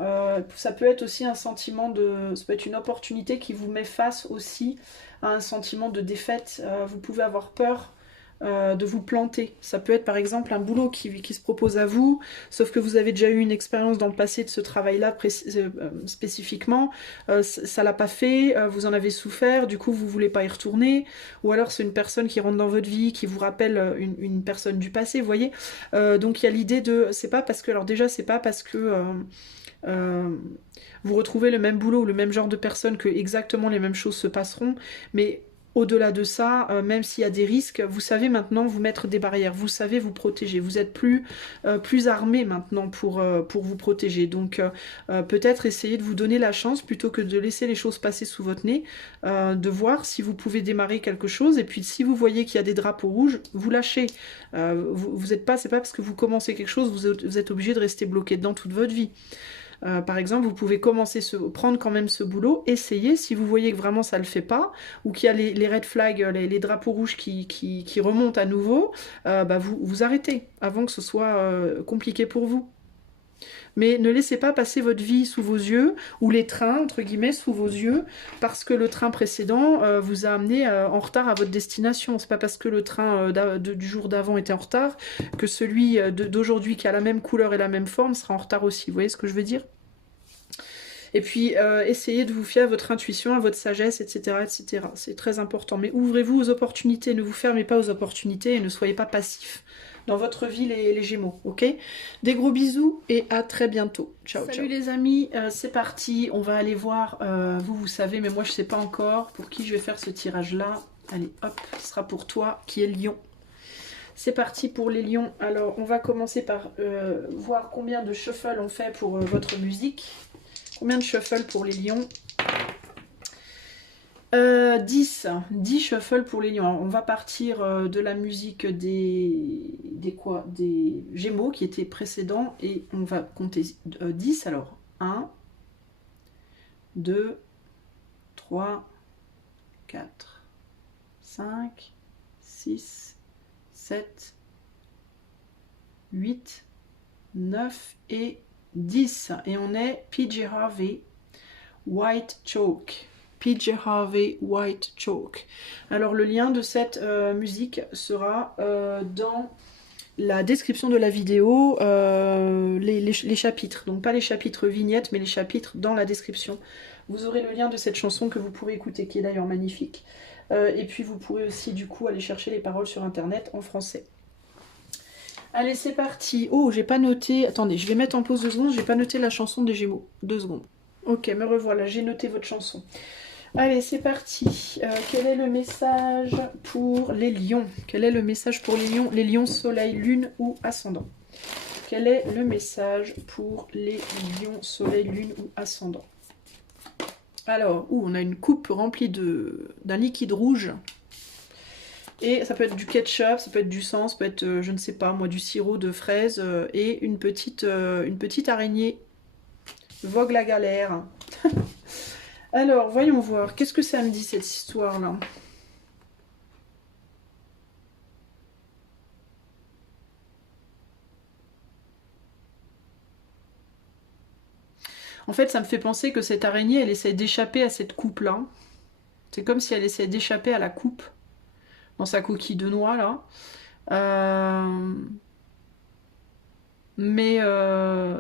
Ça peut être aussi un sentiment ça peut être une opportunité qui vous met face aussi à un sentiment de défaite. Vous pouvez avoir peur de vous planter. Ça peut être par exemple un boulot qui se propose à vous, sauf que vous avez déjà eu une expérience dans le passé de ce travail-là spécifiquement, ça l'a pas fait, vous en avez souffert, du coup vous voulez pas y retourner, ou alors c'est une personne qui rentre dans votre vie, qui vous rappelle une personne du passé, vous voyez. Donc il y a l'idée de, c'est pas parce que vous retrouvez le même boulot ou le même genre de personne que exactement les mêmes choses se passeront, mais au-delà de ça, même s'il y a des risques, vous savez maintenant vous mettre des barrières, vous savez vous protéger, vous êtes plus armé maintenant pour vous protéger. Donc peut-être essayer de vous donner la chance, plutôt que de laisser les choses passer sous votre nez, de voir si vous pouvez démarrer quelque chose, et puis si vous voyez qu'il y a des drapeaux rouges, vous lâchez. Vous êtes pas, c'est pas parce que vous commencez quelque chose, vous êtes obligé de rester bloqué dedans toute votre vie. Par exemple, vous pouvez prendre quand même ce boulot, essayer, si vous voyez que vraiment ça le fait pas, ou qu'il y a les red flags, les drapeaux rouges qui remontent à nouveau, vous arrêtez, avant que ce soit compliqué pour vous. Mais ne laissez pas passer votre vie sous vos yeux, ou les trains, entre guillemets, sous vos yeux, parce que le train précédent vous a amené en retard à votre destination. C'est pas parce que le train du jour d'avant était en retard que celui d'aujourd'hui, qui a la même couleur et la même forme, sera en retard aussi. Vous voyez ce que je veux dire ? Et puis, essayez de vous fier à votre intuition, à votre sagesse, etc. etc. C'est très important. Mais ouvrez-vous aux opportunités, ne vous fermez pas aux opportunités et ne soyez pas passifs dans votre vie, les Gémeaux, ok? Des gros bisous et à très bientôt. Ciao, ciao. Salut les amis, c'est parti. On va aller voir, vous savez, mais moi je sais pas encore pour qui je vais faire ce tirage-là. Allez, hop, ce sera pour toi qui est Lion. C'est parti pour les lions. Alors, on va commencer par voir combien de shuffle on fait pour votre musique. Combien de shuffle pour les lions? 10 shuffle pour les lions. Alors, on va partir de la musique des Gémeaux qui étaient précédents et on va compter 10. Alors, 1, 2, 3, 4, 5, 6, 7, 8, 9 et 10. Et on est PJ Harvey, White Chalk. PJ Harvey, White Chalk. Alors le lien de cette musique sera dans la description de la vidéo, les chapitres. Donc pas les chapitres vignettes, mais les chapitres dans la description. Vous aurez le lien de cette chanson que vous pourrez écouter, qui est d'ailleurs magnifique. Et puis vous pourrez aussi du coup aller chercher les paroles sur internet en français. Allez, c'est parti. Oh, j'ai pas noté... Attendez, je vais mettre en pause 2 secondes. J'ai pas noté la chanson des Gémeaux. 2 secondes. Ok, me revoilà. J'ai noté votre chanson. Allez, c'est parti. Quel est le message pour les lions? Quel est le message pour les lions? Les lions, soleil, lune ou ascendant? Quel est le message pour les lions, soleil, lune ou ascendant? Alors, on a une coupe remplie d'un liquide rouge. Et ça peut être du ketchup, ça peut être du sang, ça peut être, je ne sais pas, moi, du sirop de fraise et une petite araignée. Vogue la galère. Alors, voyons voir. Qu'est-ce que ça me dit, cette histoire-là? En fait, ça me fait penser que cette araignée, elle essaie d'échapper à cette coupe-là. C'est comme si elle essayait d'échapper à la coupe dans sa coquille de noix, là. Mais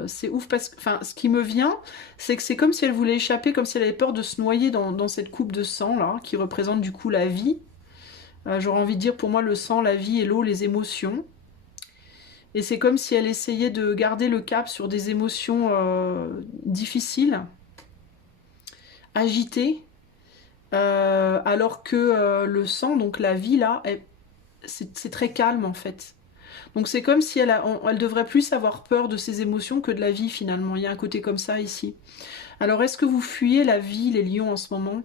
c'est ouf parce que... Enfin, ce qui me vient, c'est que c'est comme si elle voulait échapper, comme si elle avait peur de se noyer dans cette coupe de sang, là, qui représente du coup la vie. J'aurais envie de dire, pour moi, le sang, la vie et l'eau, les émotions. Et c'est comme si elle essayait de garder le cap sur des émotions difficiles, agitées, alors que le sang, donc la vie, là, c'est très calme, en fait. Donc c'est comme si elle devrait plus avoir peur de ses émotions que de la vie finalement. Il y a un côté comme ça ici. Alors est-ce que vous fuyez la vie, les lions, en ce moment?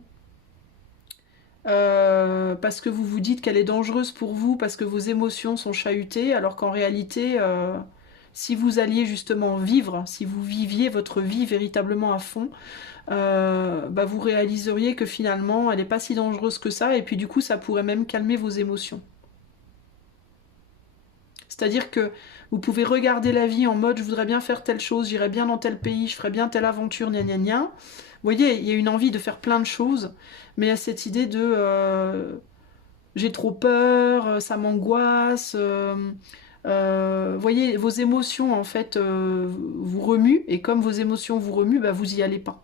Parce que vous vous dites qu'elle est dangereuse pour vous, parce que vos émotions sont chahutées, alors qu'en réalité, si vous alliez justement vivre, si vous viviez votre vie véritablement à fond, vous réaliseriez que finalement, elle n'est pas si dangereuse que ça, et puis du coup, ça pourrait même calmer vos émotions. C'est-à-dire que vous pouvez regarder la vie en mode je voudrais bien faire telle chose, j'irais bien dans tel pays, je ferais bien telle aventure, gna gna gna. Vous voyez, il y a une envie de faire plein de choses, mais il y a cette idée de j'ai trop peur, ça m'angoisse. Vous voyez, vos émotions en fait vous remuent, et comme vos émotions vous remuent, vous y allez pas.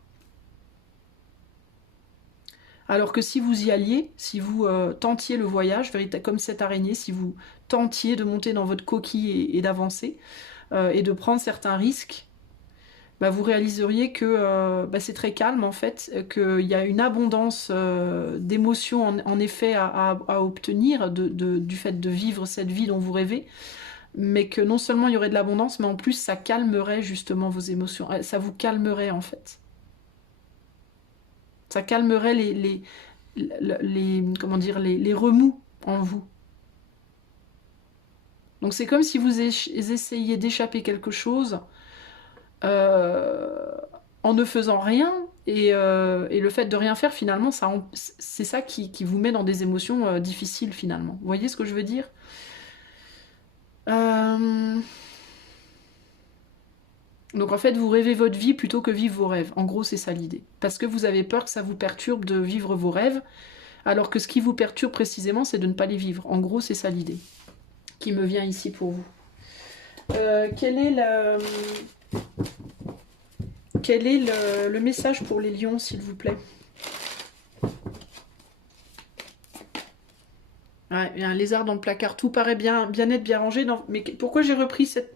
Alors que si vous y alliez, si vous tentiez le voyage, comme cette araignée, si vous tentiez de monter dans votre coquille et d'avancer, et de prendre certains risques, vous réaliseriez que c'est très calme en fait, qu'il y a une abondance d'émotions en effet à obtenir du fait de vivre cette vie dont vous rêvez, mais que non seulement il y aurait de l'abondance, mais en plus ça calmerait justement vos émotions, ça vous calmerait en fait. Ça calmerait comment dire, les remous en vous. Donc c'est comme si vous essayiez d'échapper quelque chose en ne faisant rien, et le fait de rien faire finalement, c'est ça qui vous met dans des émotions difficiles finalement. Vous voyez ce que je veux dire? Donc en fait, vous rêvez votre vie plutôt que vivre vos rêves. En gros, c'est ça l'idée. Parce que vous avez peur que ça vous perturbe de vivre vos rêves, alors que ce qui vous perturbe précisément, c'est de ne pas les vivre. En gros, c'est ça l'idée qui me vient ici pour vous. Quel est le message pour les lions, s'il vous plaît? Ouais, il y a un lézard dans le placard. Tout paraît bien net, bien rangé. Mais pourquoi j'ai repris cette...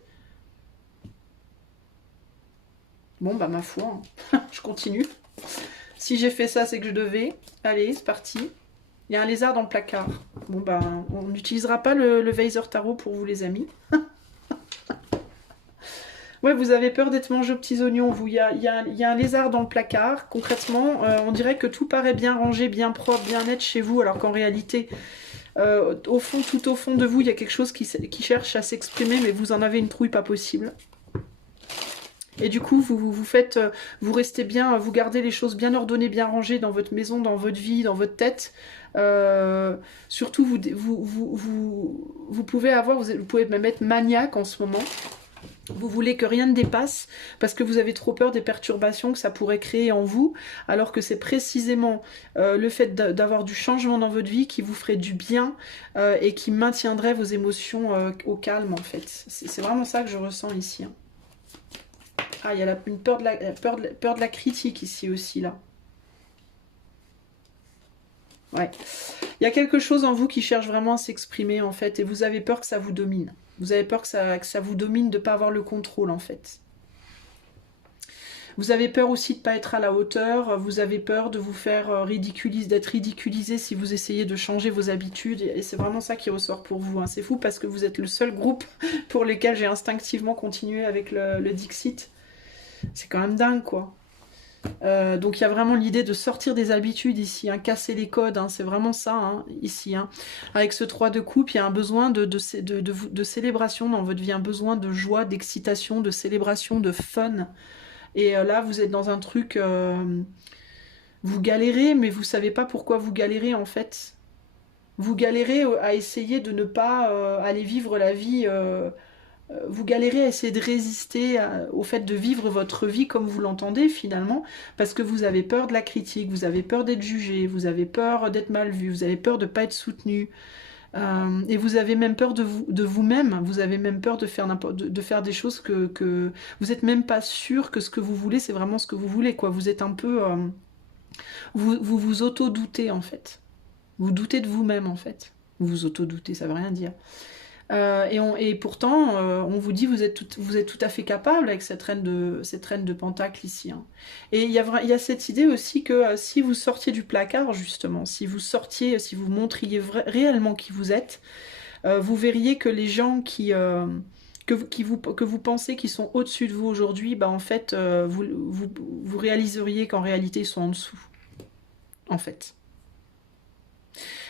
Bon, ma foi, hein. Je continue. Si j'ai fait ça, c'est que je devais. Allez, c'est parti. Il y a un lézard dans le placard. Bon, on n'utilisera pas le Weiser Tarot pour vous, les amis. Ouais, vous avez peur d'être mangé aux petits oignons, vous. Il y a un lézard dans le placard. Concrètement, on dirait que tout paraît bien rangé, bien propre, bien net chez vous, alors qu'en réalité, au fond, tout au fond de vous, il y a quelque chose qui cherche à s'exprimer, mais vous en avez une trouille pas possible. Et du coup, vous restez bien, vous gardez les choses bien ordonnées, bien rangées dans votre maison, dans votre vie, dans votre tête. Surtout, vous pouvez même être maniaque en ce moment. Vous voulez que rien ne dépasse parce que vous avez trop peur des perturbations que ça pourrait créer en vous, alors que c'est précisément le fait d'avoir du changement dans votre vie qui vous ferait du bien et qui maintiendrait vos émotions au calme en fait. C'est vraiment ça que je ressens ici. Hein. Ah, il y a une peur de la critique ici aussi, là. Ouais. Il y a quelque chose en vous qui cherche vraiment à s'exprimer, en fait, et vous avez peur que ça vous domine. Vous avez peur que ça vous domine de ne pas avoir le contrôle, en fait. Vous avez peur aussi de ne pas être à la hauteur, vous avez peur de vous faire ridiculiser, d'être ridiculisé si vous essayez de changer vos habitudes, et c'est vraiment ça qui ressort pour vous. Hein. C'est fou parce que vous êtes le seul groupe pour lequel j'ai instinctivement continué avec le Dixit. C'est quand même dingue, quoi. Donc il y a vraiment l'idée de sortir des habitudes ici, hein, casser les codes, hein, c'est vraiment ça, hein, ici. Hein. Avec ce 3 de coupe, il y a un besoin de célébration dans votre vie, un besoin de joie, d'excitation, de célébration, de fun. Et là, vous êtes dans un truc... vous galérez, mais vous savez pas pourquoi vous galérez, en fait. Vous galérez à essayer de ne pas aller vivre la vie... vous galérez à essayer de résister au fait de vivre votre vie comme vous l'entendez, finalement, parce que vous avez peur de la critique, vous avez peur d'être jugé, vous avez peur d'être mal vu, vous avez peur de ne pas être soutenu. Et vous avez même peur de vous-même, vous avez même peur de faire des choses que vous n'êtes même pas sûr que ce que vous voulez, c'est vraiment ce que vous voulez, quoi. Vous êtes un peu... vous auto-doutez, en fait. Vous doutez de vous-même, en fait. Vous vous auto-doutez, ça veut rien dire. Et pourtant, on vous dit vous êtes tout à fait capable avec cette reine de Pentacle ici. Hein. Et il y a cette idée aussi que si vous sortiez du placard, justement, si vous montriez réellement qui vous êtes, vous verriez que les gens que vous pensez qui sont au-dessus de vous aujourd'hui, bah en fait, vous réaliseriez qu'en réalité, ils sont en dessous. En fait.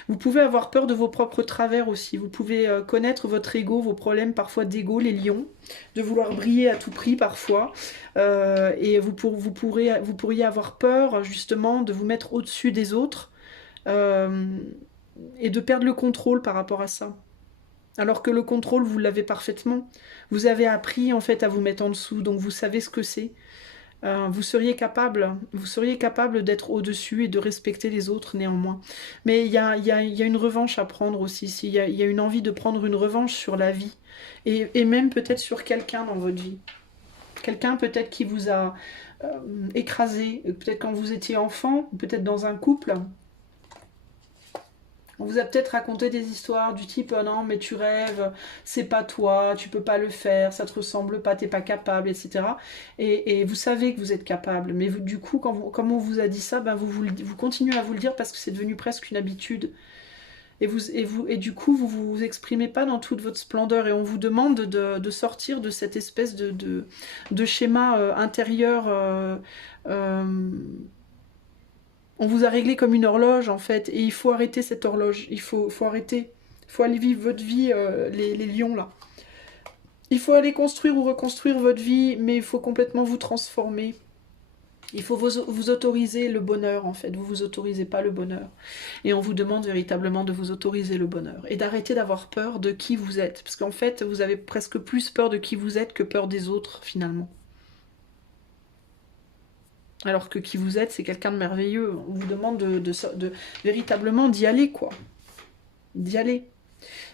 Vous pouvez avoir peur de vos propres travers aussi. Vous pouvez connaître votre ego, vos problèmes parfois d'ego, les lions, de vouloir briller à tout prix parfois. Et vous pourriez avoir peur justement de vous mettre au-dessus des autres et de perdre le contrôle par rapport à ça. Alors que le contrôle, vous l'avez parfaitement. Vous avez appris en fait à vous mettre en dessous, donc vous savez ce que c'est. Vous seriez capable d'être au-dessus et de respecter les autres néanmoins. Mais il y a une revanche à prendre aussi. Il y a une envie de prendre une revanche sur la vie. Et même peut-être sur quelqu'un dans votre vie. Quelqu'un peut-être qui vous a écrasé. Peut-être quand vous étiez enfant, peut-être dans un couple. On vous a peut-être raconté des histoires du type non mais tu rêves, c'est pas toi, tu peux pas le faire, ça te ressemble pas, t'es pas capable, etc. Et vous savez que vous êtes capable, mais vous, du coup, comme on vous a dit ça, ben vous continuez à vous le dire parce que c'est devenu presque une habitude. Et du coup, vous vous exprimez pas dans toute votre splendeur et on vous demande de sortir de cette espèce de schéma intérieur. On vous a réglé comme une horloge en fait, et il faut arrêter cette horloge, il faut arrêter. Il faut aller vivre votre vie, les lions là. Il faut aller construire ou reconstruire votre vie, mais il faut complètement vous transformer. Il faut vous autoriser le bonheur en fait, vous vous autorisez pas le bonheur. Et on vous demande véritablement de vous autoriser le bonheur. Et d'arrêter d'avoir peur de qui vous êtes, parce qu'en fait vous avez presque plus peur de qui vous êtes que peur des autres finalement. Alors que qui vous êtes, c'est quelqu'un de merveilleux. On vous demande de véritablement d'y aller, quoi. D'y aller.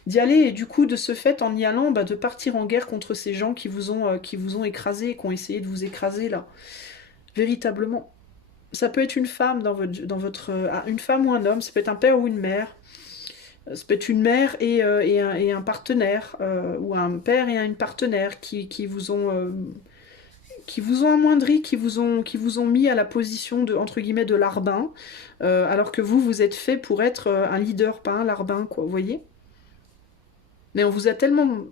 D'y aller, et du coup, de ce fait, en y allant, de partir en guerre contre ces gens qui vous ont écrasé, qui ont essayé de vous écraser, là. Véritablement. Ça peut être une femme une femme ou un homme, ça peut être un père ou une mère. Ça peut être une mère et un partenaire, ou un père et une partenaire qui vous ont... qui vous ont amoindri, qui vous ont mis à la position de, entre guillemets, de larbin, alors que vous êtes fait pour être un leader, pas un larbin, quoi, vous voyez. Mais on vous a tellement,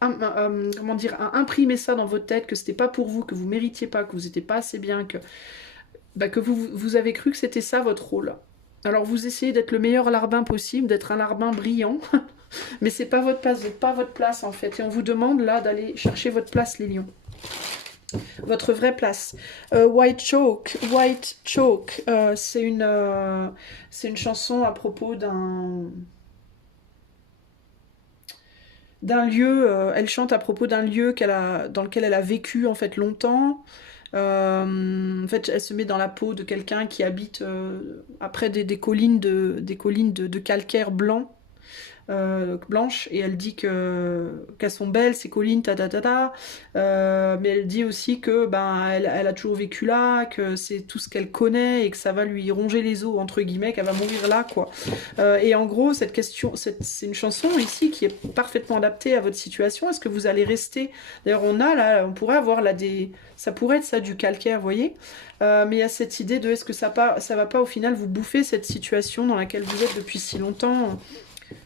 comment dire, imprimé ça dans votre tête, que c'était pas pour vous, que vous méritiez pas, que vous n'étiez pas assez bien, que vous avez cru que c'était ça votre rôle. Alors vous essayez d'être le meilleur larbin possible, d'être un larbin brillant, mais c'est pas votre place, pas votre place en fait, et on vous demande là d'aller chercher votre place, les lions. Votre vraie place. White Chalk, c'est une chanson à propos d'un lieu. Elle chante à propos d'un lieu dans lequel elle a vécu en fait longtemps. En fait, elle se met dans la peau de quelqu'un qui habite après des collines de calcaire blanc. Blanche, et elle dit qu'elles sont belles, ces collines, mais elle dit aussi que elle a toujours vécu là, que c'est tout ce qu'elle connaît et que ça va lui ronger les os entre guillemets, qu'elle va mourir là quoi. Et en gros cette question, c'est une chanson ici qui est parfaitement adaptée à votre situation. Est-ce que vous allez rester, d'ailleurs on pourrait avoir là ça pourrait être ça du calcaire, vous voyez, mais il y a cette idée de est-ce que ça va pas au final vous bouffer cette situation dans laquelle vous êtes depuis si longtemps.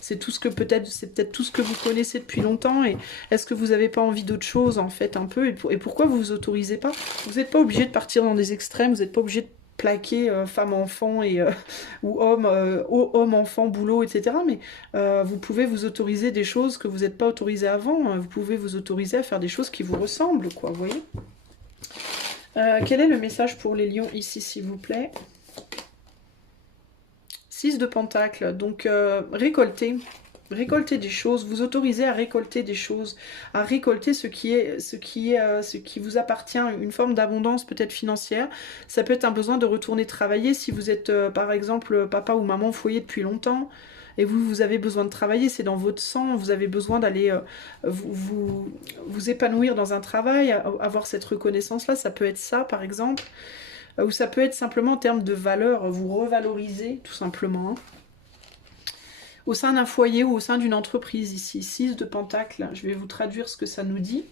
C'est peut-être tout ce que vous connaissez depuis longtemps, et est-ce que vous n'avez pas envie d'autre chose en fait un peu, et pourquoi vous vous autorisez pas? Vous n'êtes pas obligé de partir dans des extrêmes, vous n'êtes pas obligé de plaquer femme-enfant ou homme-enfant, boulot, etc. Mais vous pouvez vous autoriser des choses que vous n'êtes pas autorisé avant, vous pouvez vous autoriser à faire des choses qui vous ressemblent, quoi, vous voyez. Quel est le message pour les lions ici, s'il vous plaît? 6 de Pentacle, donc récolter des choses, vous autorisez à récolter des choses, à récolter ce qui vous appartient, une forme d'abondance peut-être financière. Ça peut être un besoin de retourner travailler si vous êtes par exemple papa ou maman au foyer depuis longtemps et vous avez besoin de travailler, c'est dans votre sang, vous avez besoin d'aller vous épanouir dans un travail, avoir cette reconnaissance là, ça peut être ça par exemple. Ou ça peut être simplement en termes de valeur, vous revaloriser tout simplement. Au sein d'un foyer ou au sein d'une entreprise ici, 6 de Pentacle, je vais vous traduire ce que ça nous dit.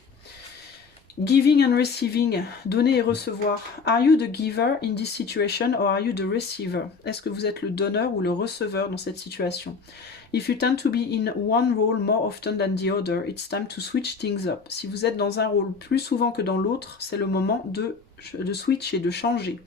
Giving and receiving, donner et recevoir. Are you the giver in this situation or are you the receiver? Est-ce que vous êtes le donneur ou le receveur dans cette situation? If you tend to be in one role more often than the other, it's time to switch things up. Si vous êtes dans un rôle plus souvent que dans l'autre, c'est le moment de switch et de changer.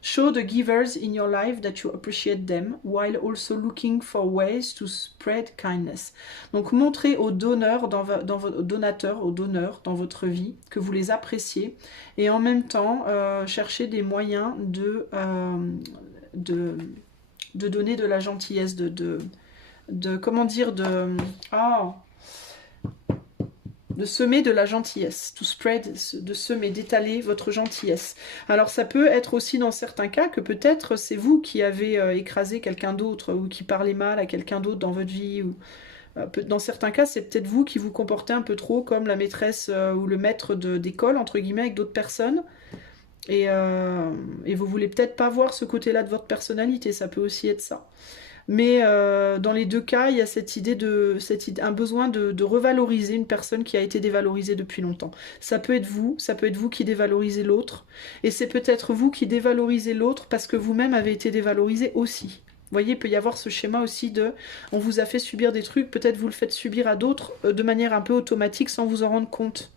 Show the givers in your life that you appreciate them, while also looking for ways to spread kindness. Donc montrez aux donneurs, aux donneurs dans votre vie que vous les appréciez, et en même temps cherchez des moyens de donner de la gentillesse, comment dire, de semer de la gentillesse, to spread, de semer, d'étaler votre gentillesse. Alors ça peut être aussi dans certains cas que peut-être c'est vous qui avez écrasé quelqu'un d'autre ou qui parlez mal à quelqu'un d'autre dans votre vie. Ou dans certains cas c'est peut-être vous qui vous comportez un peu trop comme la maîtresse ou le maître d'école entre guillemets avec d'autres personnes. Et vous voulez peut-être pas voir ce côté-là de votre personnalité, ça peut aussi être ça. Mais dans les deux cas, il y a cette idée un besoin de revaloriser une personne qui a été dévalorisée depuis longtemps. Ça peut être vous qui dévalorisez l'autre, et c'est peut-être vous qui dévalorisez l'autre parce que vous-même avez été dévalorisé aussi. Vous voyez, il peut y avoir ce schéma aussi on vous a fait subir des trucs, peut-être vous le faites subir à d'autres de manière un peu automatique sans vous en rendre compte.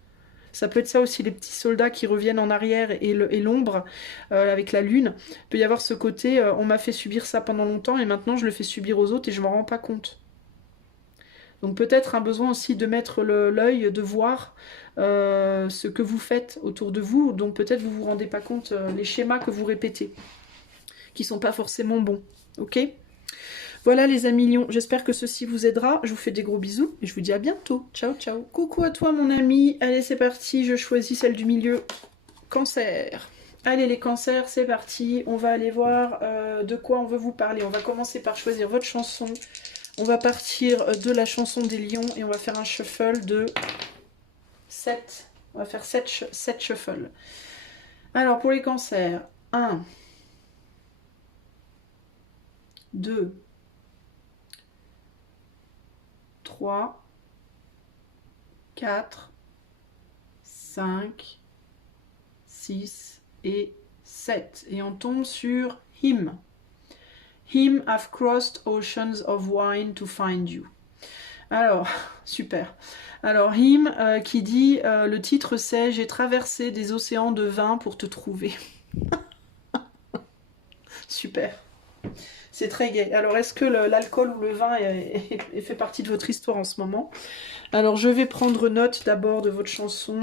Ça peut être ça aussi, les petits soldats qui reviennent en arrière et l'ombre avec la lune. Il peut y avoir ce côté, on m'a fait subir ça pendant longtemps et maintenant je le fais subir aux autres et je m'en rends pas compte. Donc peut-être un besoin aussi de mettre l'œil, de voir ce que vous faites autour de vous, dont peut-être vous vous rendez pas compte, les schémas que vous répétez, qui sont pas forcément bons. Ok ? Voilà les amis lions, j'espère que ceci vous aidera. Je vous fais des gros bisous et je vous dis à bientôt. Ciao, ciao. Coucou à toi mon ami. Allez, c'est parti, je choisis celle du milieu. Cancer. Allez les cancers, c'est parti. On va aller voir de quoi on veut vous parler. On va commencer par choisir votre chanson. On va partir de la chanson des lions et on va faire un shuffle de 7. On va faire 7 shuffles. Alors pour les cancers, 1, 2, 3, 4, 5, 6 et 7. Et on tombe sur Him. Him have crossed oceans of wine to find you. Alors, super. Alors, Him qui dit, le titre c'est « J'ai traversé des océans de vin pour te trouver ». Super. C'est très gai. Alors, est-ce que l'alcool ou le vin fait partie de votre histoire en ce moment? Alors, je vais prendre note d'abord de votre chanson.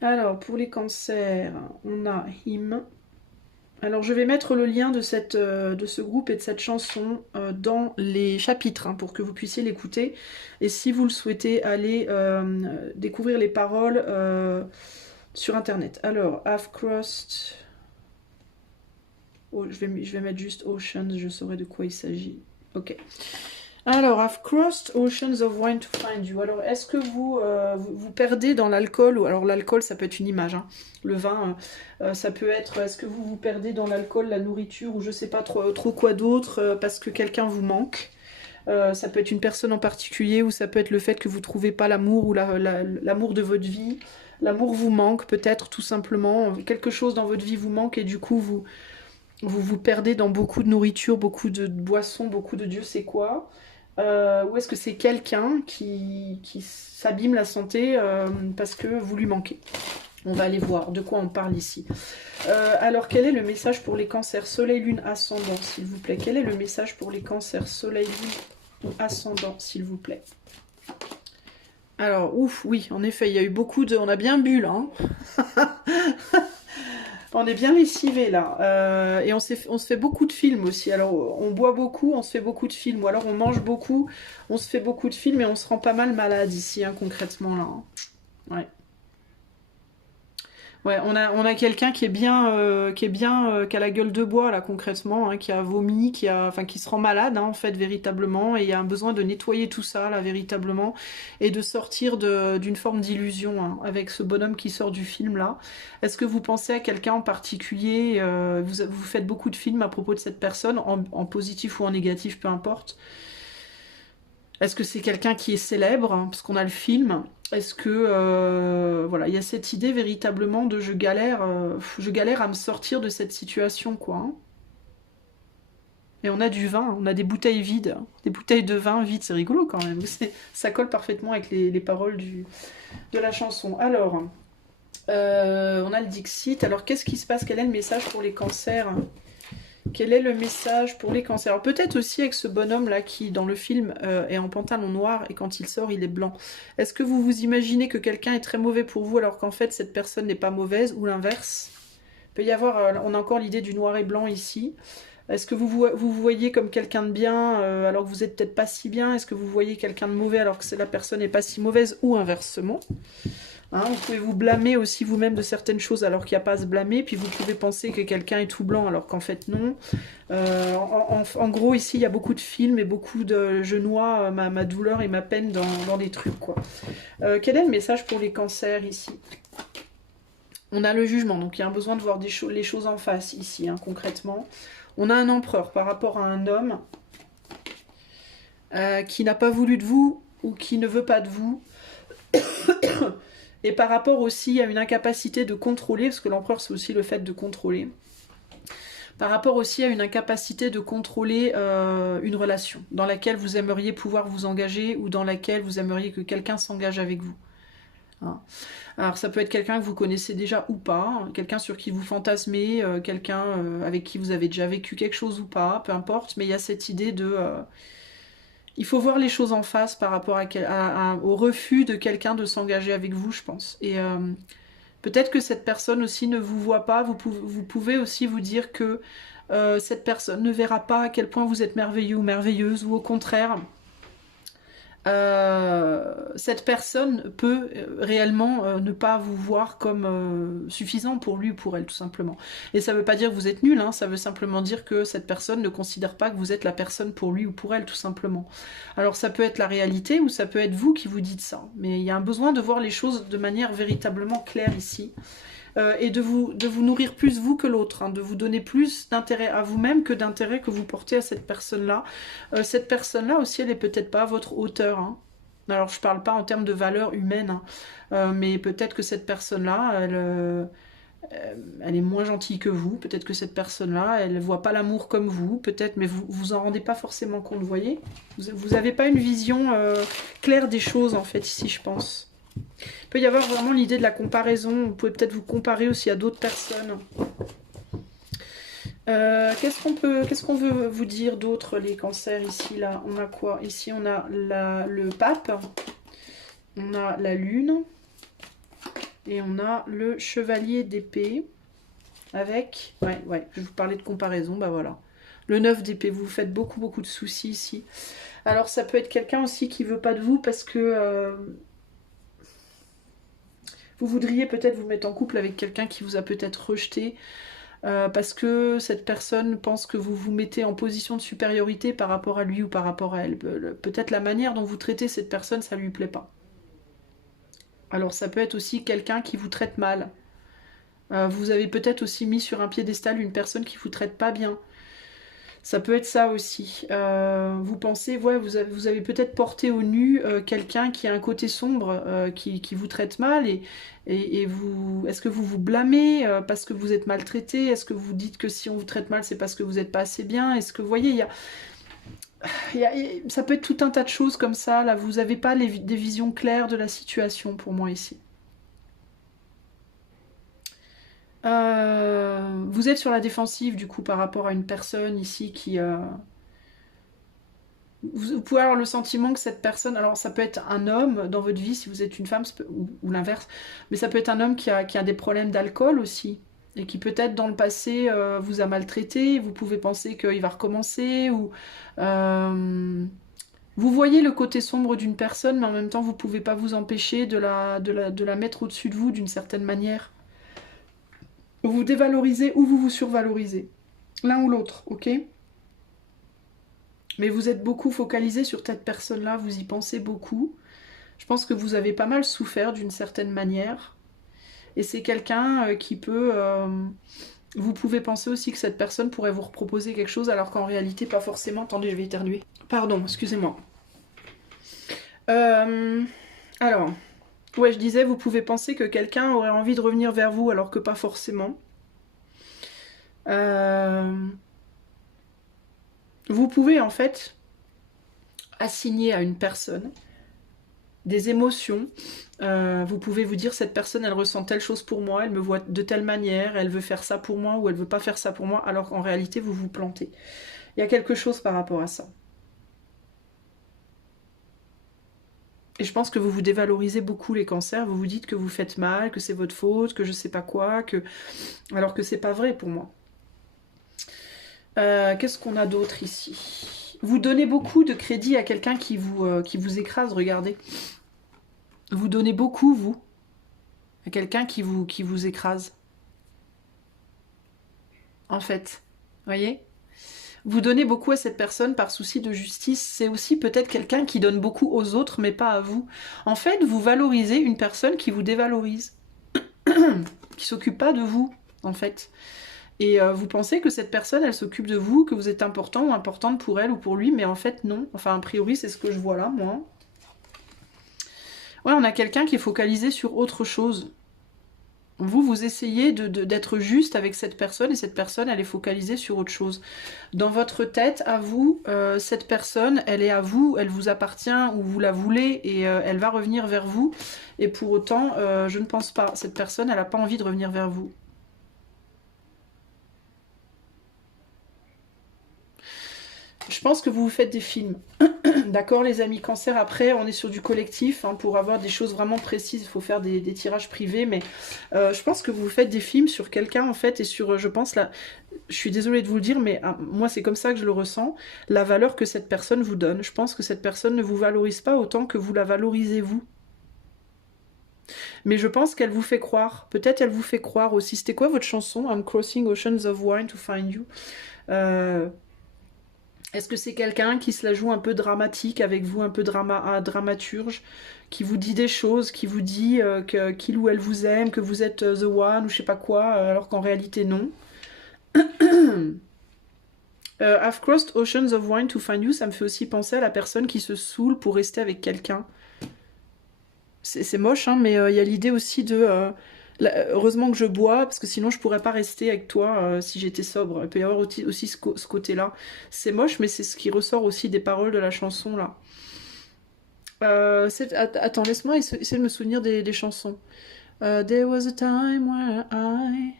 Alors, pour les cancers, on a Him. Alors, je vais mettre le lien de ce groupe et de cette chanson dans les chapitres hein, pour que vous puissiez l'écouter. Et si vous le souhaitez, allez découvrir les paroles sur Internet. Alors, I've crossed... Oh, je vais mettre juste Oceans, je saurai de quoi il s'agit. Ok. Alors, I've crossed oceans of wine to find you. Alors, est-ce que vous perdez dans l'alcool ou alors l'alcool, ça peut être une image, hein. Le vin, ça peut être. Est-ce que vous perdez dans l'alcool, la nourriture ou je sais pas trop quoi d'autre parce que quelqu'un vous manque. Ça peut être une personne en particulier ou ça peut être le fait que vous trouvez pas l'amour ou l'amour de votre vie. L'amour vous manque peut-être tout simplement. Quelque chose dans votre vie vous manque et du coup vous perdez dans beaucoup de nourriture, beaucoup de boissons, beaucoup de Dieu sait quoi. Ou est-ce que c'est quelqu'un qui s'abîme la santé parce que vous lui manquez? On va aller voir de quoi on parle ici. Alors, quel est le message pour les cancers Soleil, lune, ascendant, s'il vous plaît. Quel est le message pour les cancers Soleil, lune ou ascendant, s'il vous plaît. Alors, ouf, oui, en effet, il y a eu beaucoup de... On a bien bu, là. Hein. On est bien lessivé là. Et on se fait beaucoup de films aussi. Alors on boit beaucoup, on se fait beaucoup de films. Ou alors on mange beaucoup, on se fait beaucoup de films et on se rend pas mal malade ici, hein, concrètement là. Hein. Ouais. Ouais, on a quelqu'un qui a la gueule de bois là concrètement, hein, qui a vomi, enfin qui se rend malade hein, en fait véritablement, et il y a un besoin de nettoyer tout ça là véritablement et de sortir d'une forme d'illusion hein, avec ce bonhomme qui sort du film là. Est-ce que vous pensez à quelqu'un en particulier vous faites beaucoup de films à propos de cette personne, en positif ou en négatif, peu importe. Est-ce que c'est quelqu'un qui est célèbre, hein, parce qu'on a le film? Est-ce que voilà, il y a cette idée véritablement de je galère à me sortir de cette situation quoi. Hein. Et on a du vin, on a des bouteilles vides, des bouteilles de vin vides, c'est rigolo quand même. Ça colle parfaitement avec les paroles de la chanson. Alors, on a le Dixit. Alors qu'est-ce qui se passe? Quel est le message pour les cancers? Quel est le message pour les cancers? Alors peut-être aussi avec ce bonhomme là qui dans le film est en pantalon noir et quand il sort il est blanc. Est-ce que vous vous imaginez que quelqu'un est très mauvais pour vous alors qu'en fait cette personne n'est pas mauvaise ou l'inverse? Il peut y avoir, on a encore l'idée du noir et blanc ici. Est-ce que vous voyez comme quelqu'un de bien alors que vous êtes peut-être pas si bien? Est-ce que vous voyez quelqu'un de mauvais alors que la personne n'est pas si mauvaise ou inversement? Hein, vous pouvez vous blâmer aussi vous-même de certaines choses alors qu'il n'y a pas à se blâmer, puis vous pouvez penser que quelqu'un est tout blanc alors qu'en fait non. En gros, ici, il y a beaucoup de films et beaucoup de... Je noie ma douleur et ma peine dans des trucs, quoi. Quel est le message pour les cancers, ici? On a le jugement, donc il y a un besoin de voir les choses en face, ici, hein, concrètement. On a un empereur par rapport à un homme qui n'a pas voulu de vous ou qui ne veut pas de vous. Et par rapport aussi à une incapacité de contrôler, parce que l'empereur c'est aussi le fait de contrôler, par rapport aussi à une incapacité de contrôler une relation dans laquelle vous aimeriez pouvoir vous engager ou dans laquelle vous aimeriez que quelqu'un s'engage avec vous. Hein. Alors ça peut être quelqu'un que vous connaissez déjà ou pas, hein, quelqu'un sur qui vous fantasmez, quelqu'un avec qui vous avez déjà vécu quelque chose ou pas, peu importe, mais il y a cette idée de... il faut voir les choses en face par rapport au refus de quelqu'un de s'engager avec vous, je pense. Et peut-être que cette personne aussi ne vous voit pas. Vous pouvez aussi vous dire que cette personne ne verra pas à quel point vous êtes merveilleux ou merveilleuse, ou au contraire, cette personne peut réellement ne pas vous voir comme suffisant pour lui ou pour elle, tout simplement. Et ça ne veut pas dire que vous êtes nul, hein, ça veut simplement dire que cette personne ne considère pas que vous êtes la personne pour lui ou pour elle, tout simplement. Alors ça peut être la réalité ou ça peut être vous qui vous dites ça, mais il y a un besoin de voir les choses de manière véritablement claire ici. Et de vous nourrir plus vous que l'autre, hein, de vous donner plus d'intérêt à vous-même que d'intérêt que vous portez à cette personne-là. Cette personne-là aussi, elle est peut-être pas à votre hauteur. Hein. Alors je parle pas en termes de valeur humaine, hein, mais peut-être que cette personne-là, elle est moins gentille que vous. Peut-être que cette personne-là, elle voit pas l'amour comme vous, peut-être, mais vous en rendez pas forcément compte, vous voyez. Vous avez pas une vision claire des choses en fait ici, je pense. Il peut y avoir vraiment l'idée de la comparaison. Vous pouvez peut-être vous comparer aussi à d'autres personnes. Qu'est-ce qu'on veut vous dire d'autre, les cancers, ici, là? On a quoi? Ici, on a le pape. On a la lune. Et on a le chevalier d'épée. Avec... Ouais, je vais vous parler de comparaison, bah voilà. Le 9 d'épée, vous vous faites beaucoup de soucis ici. Alors, ça peut être quelqu'un aussi qui veut pas de vous parce que... vous voudriez peut-être vous mettre en couple avec quelqu'un qui vous a peut-être rejeté parce que cette personne pense que vous vous mettez en position de supériorité par rapport à lui ou par rapport à elle. Peut-être la manière dont vous traitez cette personne, ça lui plaît pas. Alors ça peut être aussi quelqu'un qui vous traite mal. Vous avez peut-être aussi mis sur un piédestal une personne qui vous traite pas bien. Ça peut être ça aussi. Vous pensez, ouais, vous avez peut-être porté au nu quelqu'un qui a un côté sombre, qui vous traite mal, et vous, est-ce que vous vous blâmez parce que vous êtes maltraité? Est-ce que vous dites que si on vous traite mal, c'est parce que vous n'êtes pas assez bien? Est-ce que vous voyez, ça peut être tout un tas de choses comme ça. Là, vous n'avez pas des visions claires de la situation pour moi ici. Vous êtes sur la défensive du coup par rapport à une personne ici qui, vous pouvez avoir le sentiment que cette personne, alors ça peut être un homme dans votre vie si vous êtes une femme, ou l'inverse, mais ça peut être un homme qui a des problèmes d'alcool aussi, et qui peut-être dans le passé vous a maltraité, vous pouvez penser qu'il va recommencer, ou vous voyez le côté sombre d'une personne, mais en même temps vous pouvez pas vous empêcher de la mettre au-dessus de vous d'une certaine manière. Vous vous dévalorisez ou vous vous survalorisez, l'un ou l'autre, ok? Mais vous êtes beaucoup focalisé sur cette personne-là, vous y pensez beaucoup. Je pense que vous avez pas mal souffert d'une certaine manière. Et c'est quelqu'un qui peut... vous pouvez penser aussi que cette personne pourrait vous reproposer quelque chose, alors qu'en réalité, pas forcément. Attendez, je vais éternuer. Pardon, excusez-moi. Alors, ouais, je disais, vous pouvez penser que quelqu'un aurait envie de revenir vers vous, alors que pas forcément. Vous pouvez en fait assigner à une personne des émotions. Vous pouvez vous dire, cette personne, elle ressent telle chose pour moi, elle me voit de telle manière, elle veut faire ça pour moi ou elle veut pas faire ça pour moi, alors qu'en réalité, vous vous plantez. Il y a quelque chose par rapport à ça. Et je pense que vous vous dévalorisez beaucoup les cancers, vous vous dites que vous faites mal, que c'est votre faute, que je sais pas quoi, alors que c'est pas vrai pour moi. Qu'est-ce qu'on a d'autre ici? Vous donnez beaucoup de crédit à quelqu'un qui vous écrase, regardez. Vous donnez beaucoup, vous, à quelqu'un qui vous écrase. En fait, voyez? Vous donnez beaucoup à cette personne par souci de justice. C'est aussi peut-être quelqu'un qui donne beaucoup aux autres, mais pas à vous. En fait, vous valorisez une personne qui vous dévalorise, qui s'occupe pas de vous, en fait. Et vous pensez que cette personne, elle s'occupe de vous, que vous êtes important ou importante pour elle ou pour lui, mais en fait, non. Enfin, a priori, c'est ce que je vois là, moi. Ouais, on a quelqu'un qui est focalisé sur autre chose. Vous essayez d'être juste avec cette personne, et cette personne, elle est focalisée sur autre chose. Dans votre tête, à vous, cette personne, elle est à vous, elle vous appartient, ou vous la voulez, et elle va revenir vers vous. Et pour autant, je ne pense pas. Cette personne, elle n'a pas envie de revenir vers vous. Je pense que vous vous faites des films. D'accord, les amis cancer, après, on est sur du collectif. Hein, pour avoir des choses vraiment précises, il faut faire des tirages privés. Mais je pense que vous faites des films sur quelqu'un, en fait, et sur, je pense, là, je suis désolée de vous le dire, mais moi, c'est comme ça que je le ressens, la valeur que cette personne vous donne. Je pense que cette personne ne vous valorise pas autant que vous la valorisez, vous. Mais je pense qu'elle vous fait croire. Peut-être elle vous fait croire aussi. C'était quoi votre chanson? I'm crossing oceans of wine to find you. Est-ce que c'est quelqu'un qui se la joue un peu dramatique avec vous, un peu dramaturge, qui vous dit des choses, qui vous dit qu'il ou elle vous aime, que vous êtes the one ou je sais pas quoi, alors qu'en réalité non. I've crossed oceans of wine to find you, ça me fait aussi penser à la personne qui se saoule pour rester avec quelqu'un. C'est moche, hein, mais il y a l'idée aussi de... heureusement que je bois, parce que sinon je pourrais pas rester avec toi si j'étais sobre. Il peut y avoir aussi ce côté-là. C'est moche, mais c'est ce qui ressort aussi des paroles de la chanson, là. Attends, laisse-moi essayer de me souvenir des chansons. There was a time where I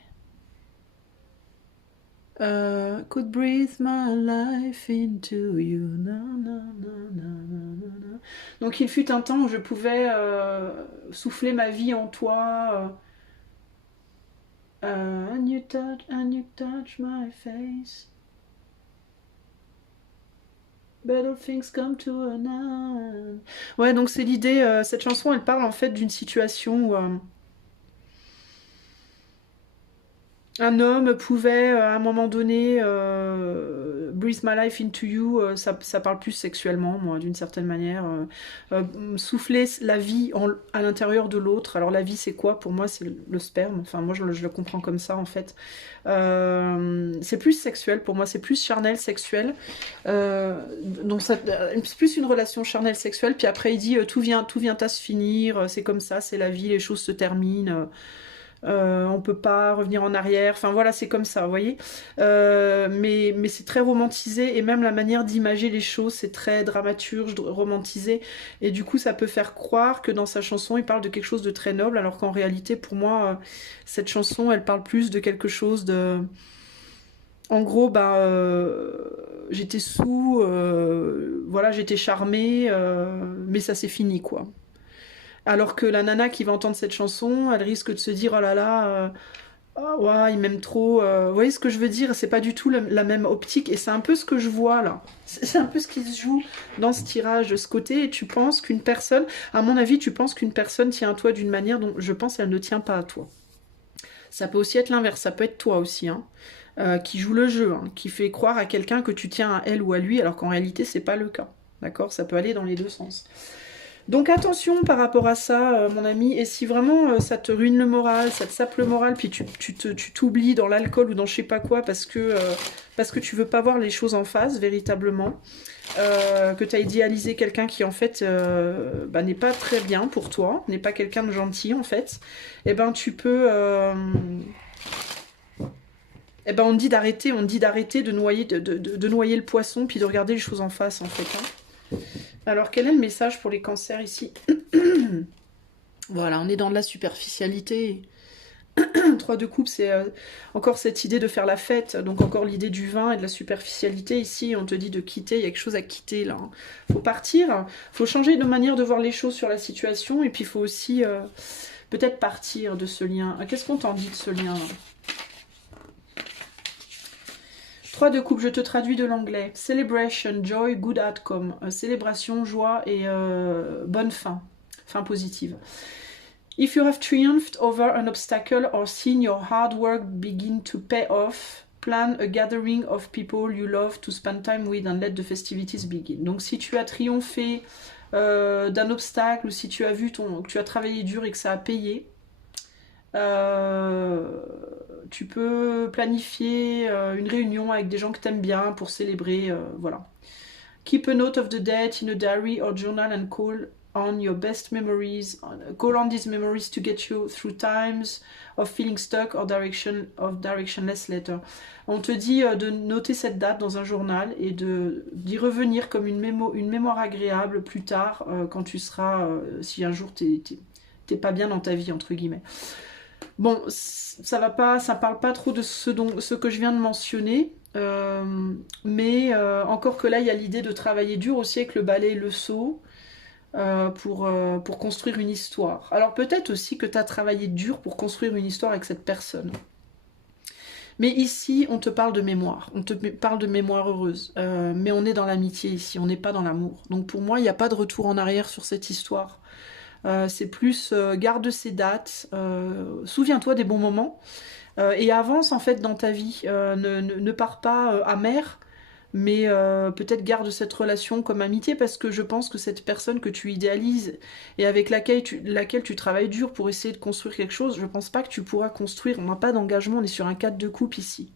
could breathe my life into you. Na, na, na, na, na, na. Donc il fut un temps où je pouvais souffler ma vie en toi. And you touch my face. Better things come to an end. Ouais, donc c'est l'idée. Cette chanson, elle parle en fait d'une situation où Un homme pouvait, à un moment donné, breathe my life into you, ça parle plus sexuellement, moi, d'une certaine manière. Souffler la vie à l'intérieur de l'autre. Alors la vie, c'est quoi? Pour moi, c'est le sperme. Enfin, moi, je le comprends comme ça, en fait. C'est plus sexuel, pour moi, c'est plus charnel, sexuel. Donc, c'est plus une relation charnelle, sexuelle. Puis après, il dit, tout vient à se finir, c'est comme ça, c'est la vie, les choses se terminent. On peut pas revenir en arrière, enfin voilà, c'est comme ça, vous voyez. Mais c'est très romantisé, et même la manière d'imager les choses, c'est très dramaturge, romantisé, et du coup ça peut faire croire que dans sa chanson il parle de quelque chose de très noble, alors qu'en réalité pour moi, cette chanson elle parle plus de quelque chose de... En gros, bah, j'étais sous, voilà, j'étais charmée, mais ça s'est fini, quoi. Alors que la nana qui va entendre cette chanson, elle risque de se dire, oh là là, ah ouais, il m'aime trop. Vous voyez ce que je veux dire? C'est pas du tout la même optique, et c'est un peu ce que je vois là. C'est un peu ce qui se joue dans ce tirage de ce côté, et tu penses qu'une personne, à mon avis, tu penses qu'une personne tient à toi d'une manière dont je pense qu'elle ne tient pas à toi. Ça peut aussi être l'inverse, ça peut être toi aussi, hein, qui joue le jeu, hein, qui fait croire à quelqu'un que tu tiens à elle ou à lui, alors qu'en réalité, c'est pas le cas. D'accord? Ça peut aller dans les deux sens. Donc attention par rapport à ça, mon ami, et si vraiment ça te ruine le moral, ça te sape le moral, puis tu t'oublies dans l'alcool ou dans je sais pas quoi parce que tu veux pas voir les choses en face, véritablement, que tu as idéalisé quelqu'un qui en fait bah, n'est pas très bien pour toi, n'est pas quelqu'un de gentil en fait, et ben tu peux... eh ben on dit d'arrêter de noyer, de noyer le poisson, puis de regarder les choses en face en fait, hein. Alors, quel est le message pour les cancers ici? Voilà, on est dans de la superficialité. 3 de coupe, c'est encore cette idée de faire la fête, donc encore l'idée du vin et de la superficialité. Ici, on te dit de quitter, il y a quelque chose à quitter là. Faut partir, faut changer de manière de voir les choses sur la situation, et puis il faut aussi peut-être partir de ce lien. Qu'est-ce qu'on t'en dit de ce lien là? 3 de coupe, je te traduis de l'anglais. Celebration, joy, good outcome. Célébration, joie et bonne fin. Fin positive. If you have triumphed over an obstacle or seen your hard work begin to pay off, plan a gathering of people you love to spend time with and let the festivities begin. Donc si tu as triomphé d'un obstacle, ou si tu as vu que tu as travaillé dur et que ça a payé, tu peux planifier une réunion avec des gens que tu aimes bien pour célébrer, voilà. Keep a note of the date in a diary or journal and call on your best memories. Call on these memories to get you through times of feeling stuck or directionless later. On te dit de noter cette date dans un journal et d'y revenir comme une mémoire agréable plus tard, quand tu seras, si un jour t'es pas bien dans ta vie, entre guillemets. Bon, ça parle pas trop de ce que je viens de mentionner, mais encore que là, il y a l'idée de travailler dur aussi avec le balai et le seau pour construire une histoire. Alors peut-être aussi que tu as travaillé dur pour construire une histoire avec cette personne. Mais ici, on te parle de mémoire, on te parle de mémoire heureuse, mais on est dans l'amitié ici, on n'est pas dans l'amour. Donc pour moi, il n'y a pas de retour en arrière sur cette histoire. C'est plus garde ces dates, souviens-toi des bons moments, et avance en fait dans ta vie. Ne pars pas amer, mais peut-être garde cette relation comme amitié, parce que je pense que cette personne que tu idéalises et avec laquelle tu travailles dur pour essayer de construire quelque chose, je pense pas que tu pourras construire. On n'a pas d'engagement, on est sur un 4 de coupe ici.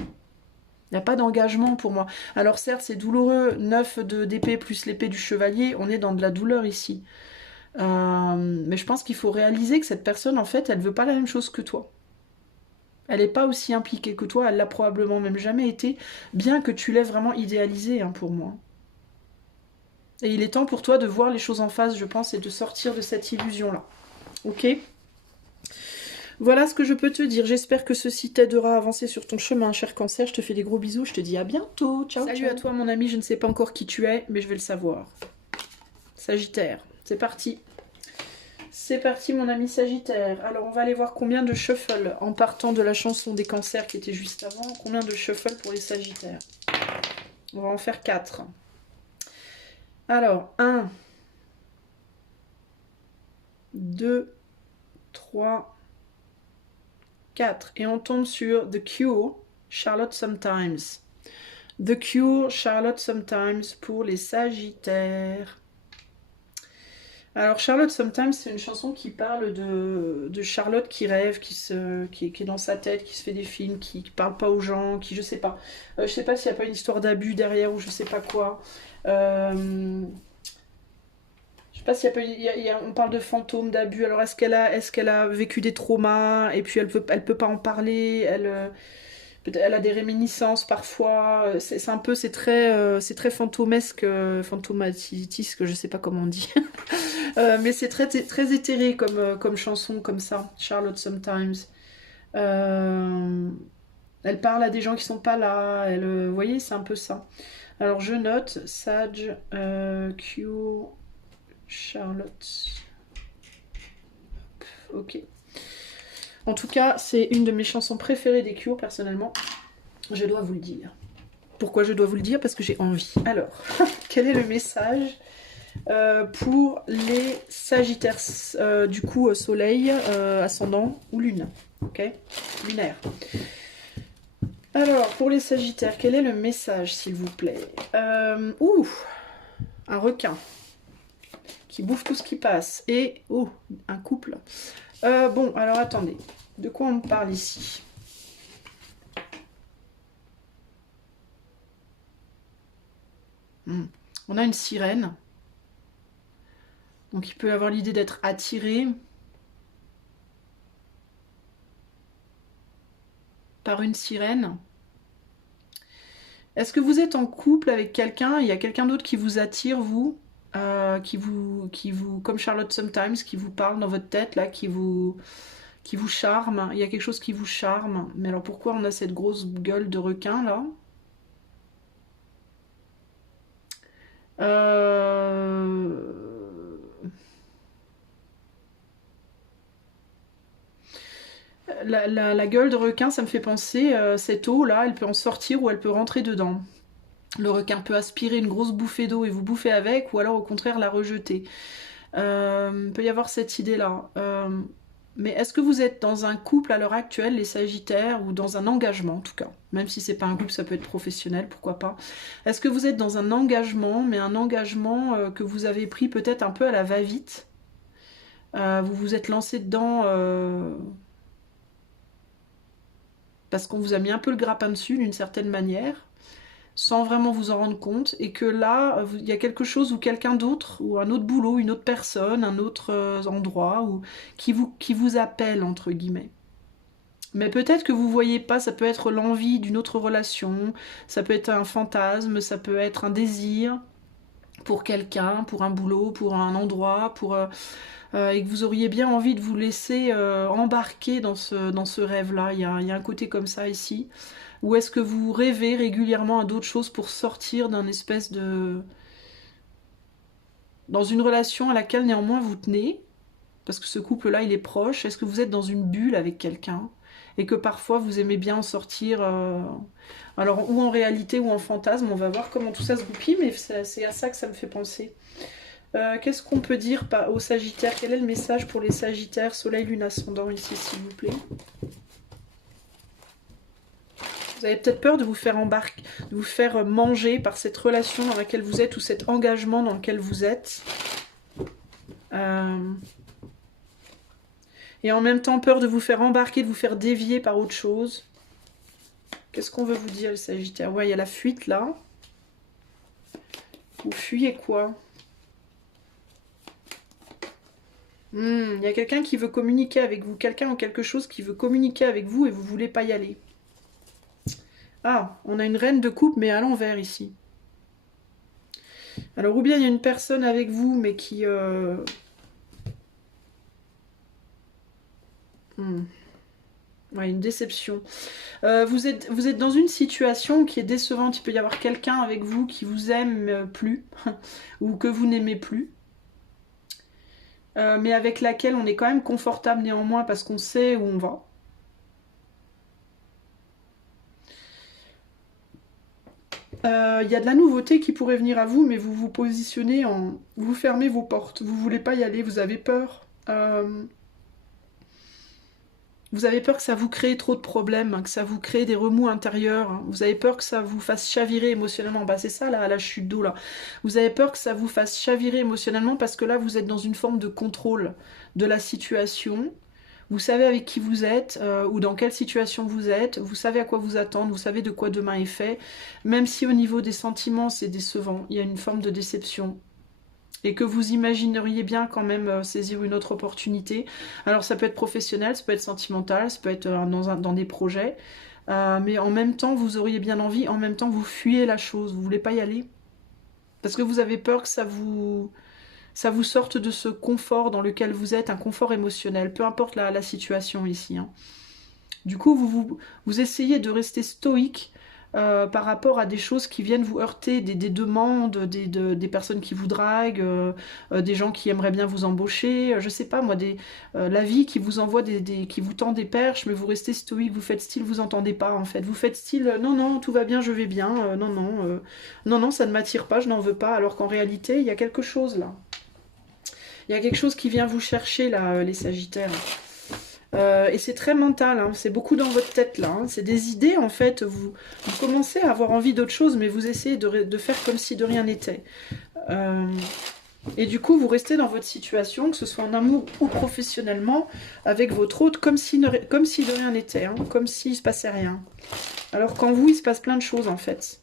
Il n'y a pas d'engagement pour moi. Alors certes, c'est douloureux, 9 d'épée plus l'épée du chevalier, on est dans de la douleur ici. Mais je pense qu'il faut réaliser que cette personne, en fait, elle veut pas la même chose que toi. Elle n'est pas aussi impliquée que toi, elle l'a probablement même jamais été, bien que tu l'aies vraiment idéalisée, hein, pour moi. Et il est temps pour toi de voir les choses en face, je pense, et de sortir de cette illusion-là. Ok? Voilà ce que je peux te dire. J'espère que ceci t'aidera à avancer sur ton chemin, cher cancer. Je te fais des gros bisous, je te dis à bientôt. Ciao, Salut à toi, mon ami. Je ne sais pas encore qui tu es, mais je vais le savoir. Sagittaire, c'est parti. C'est parti, mon ami Sagittaire. Alors, on va aller voir combien de shuffle, en partant de la chanson des cancers qui était juste avant, combien de shuffle pour les Sagittaires. On va en faire 4. Alors, 1, 2, 3, 4. Et on tombe sur The Cure, Charlotte Sometimes. The Cure, Charlotte Sometimes pour les Sagittaires. Alors Charlotte Sometimes, c'est une chanson qui parle de Charlotte qui rêve, qui est dans sa tête, qui se fait des films, qui parle pas aux gens, qui je sais pas. Je sais pas s'il n'y a pas une histoire d'abus derrière ou je sais pas quoi. Je sais pas s'il y a pas, on parle de fantômes, d'abus. Alors est-ce qu'elle a vécu des traumas et puis elle peut pas en parler. Elle a des réminiscences parfois. C'est un peu, c'est très fantomesque, fantomatisque, je sais pas comment on dit. Mais c'est très éthéré comme chanson, comme ça, Charlotte Sometimes. Elle parle à des gens qui sont pas là. Vous voyez, c'est un peu ça. Alors je note Sage, Cure, Charlotte. Ok. En tout cas, c'est une de mes chansons préférées des Cure, personnellement. Je dois vous le dire. Pourquoi je dois vous le dire? Parce que j'ai envie. Alors, quel est le message pour les Sagittaires, du coup, soleil, ascendant ou lune? Ok, lunaire. Alors, pour les Sagittaires, quel est le message, s'il vous plaît? Un requin qui bouffe tout ce qui passe. Et, un couple. Bon, alors attendez. De quoi on parle ici? On a une sirène. Donc il peut avoir l'idée d'être attiré par une sirène. Est-ce que vous êtes en couple avec quelqu'un? Il y a quelqu'un d'autre qui vous attire, vous, qui vous, comme Charlotte Sometimes, qui vous parle dans votre tête, là, qui vous charme. Il y a quelque chose qui vous charme. Mais alors pourquoi on a cette grosse gueule de requin, là? La gueule de requin, ça me fait penser, cette eau là, elle peut en sortir ou elle peut rentrer dedans. Le requin peut aspirer une grosse bouffée d'eau et vous bouffer avec, ou alors au contraire la rejeter. Il peut y avoir cette idée là. Mais est-ce que vous êtes dans un couple à l'heure actuelle, les Sagittaires, ou dans un engagement en tout cas? Même si c'est pas un couple, ça peut être professionnel, pourquoi pas. Est-ce que vous êtes dans un engagement, mais un engagement que vous avez pris peut-être un peu à la va-vite? Vous vous êtes lancé dedans parce qu'on vous a mis un peu le grappin dessus d'une certaine manière, sans vraiment vous en rendre compte, et que là, il y a quelque chose ou quelqu'un d'autre, ou un autre boulot, une autre personne, un autre endroit, ou qui vous appelle, entre guillemets. Mais peut-être que vous voyez pas, ça peut être l'envie d'une autre relation, ça peut être un fantasme, ça peut être un désir pour quelqu'un, pour un boulot, pour un endroit, et que vous auriez bien envie de vous laisser embarquer dans ce rêve-là. Il y a un côté comme ça ici. Ou est-ce que vous rêvez régulièrement à d'autres choses pour sortir d'un espèce de... dans une relation à laquelle néanmoins vous tenez, parce que ce couple-là, il est proche. Est-ce que vous êtes dans une bulle avec quelqu'un et que parfois vous aimez bien en sortir alors, ou en réalité ou en fantasme, on va voir comment tout ça se goupille, mais c'est à ça que ça me fait penser. Qu'est-ce qu'on peut dire aux Sagittaires? Quel est le message pour les Sagittaires, Soleil, Lune, Ascendant ici, s'il vous plaît? Vous avez peut-être peur de vous faire embarquer, de vous faire manger par cette relation dans laquelle vous êtes ou cet engagement dans lequel vous êtes. Et en même temps, peur de vous faire embarquer, de vous faire dévier par autre chose. Qu'est-ce qu'on veut vous dire, les Sagittaires? Ouais, il y a la fuite là. Vous fuyez quoi? Il y a quelqu'un qui veut communiquer avec vous, quelqu'un ou quelque chose qui veut communiquer avec vous et vous voulez pas y aller. Ah, on a une reine de coupe mais à l'envers ici. Alors ou bien il y a une personne avec vous mais qui... Ouais, une déception. Vous êtes dans une situation qui est décevante. Il peut y avoir quelqu'un avec vous qui vous aime plus ou que vous n'aimez plus. Mais avec laquelle on est quand même confortable néanmoins parce qu'on sait où on va. Il y a de la nouveauté qui pourrait venir à vous, mais vous vous positionnez en... Vous fermez vos portes, vous voulez pas y aller, vous avez peur. Vous avez peur que ça vous crée trop de problèmes, hein, que ça vous crée des remous intérieurs. Hein. Vous avez peur que ça vous fasse chavirer émotionnellement. Bah, c'est ça, là, la chute d'eau, là. Vous avez peur que ça vous fasse chavirer émotionnellement parce que là, vous êtes dans une forme de contrôle de la situation. Vous savez avec qui vous êtes ou dans quelle situation vous êtes. Vous savez à quoi vous attendre. Vous savez de quoi demain est fait. Même si au niveau des sentiments, c'est décevant. Il y a une forme de déception. Et que vous imagineriez bien quand même saisir une autre opportunité. Alors ça peut être professionnel, ça peut être sentimental, ça peut être dans des projets, mais en même temps vous auriez bien envie, en même temps vous fuyez la chose, vous voulez pas y aller. Parce que vous avez peur que ça vous sorte de ce confort dans lequel vous êtes, un confort émotionnel, peu importe la situation ici. Hein. Du coup vous essayez de rester stoïque par rapport à des choses qui viennent vous heurter, des demandes, des personnes qui vous draguent, des gens qui aimeraient bien vous embaucher, je sais pas moi, la vie qui vous envoie qui vous tend des perches, mais vous restez stoïque, vous faites style, vous entendez pas en fait, vous faites style, non non, tout va bien, je vais bien, non non, non non, ça ne m'attire pas, je n'en veux pas, alors qu'en réalité, il y a quelque chose là. Il y a quelque chose qui vient vous chercher là, les Sagittaires. Et c'est très mental, hein, c'est beaucoup dans votre tête là, hein, c'est des idées en fait, vous commencez à avoir envie d'autre chose, mais vous essayez de faire comme si de rien n'était. Et du coup vous restez dans votre situation, que ce soit en amour ou professionnellement, avec votre hôte, comme si de rien n'était, hein, comme s'il se passait rien. Alors qu'en vous il se passe plein de choses en fait.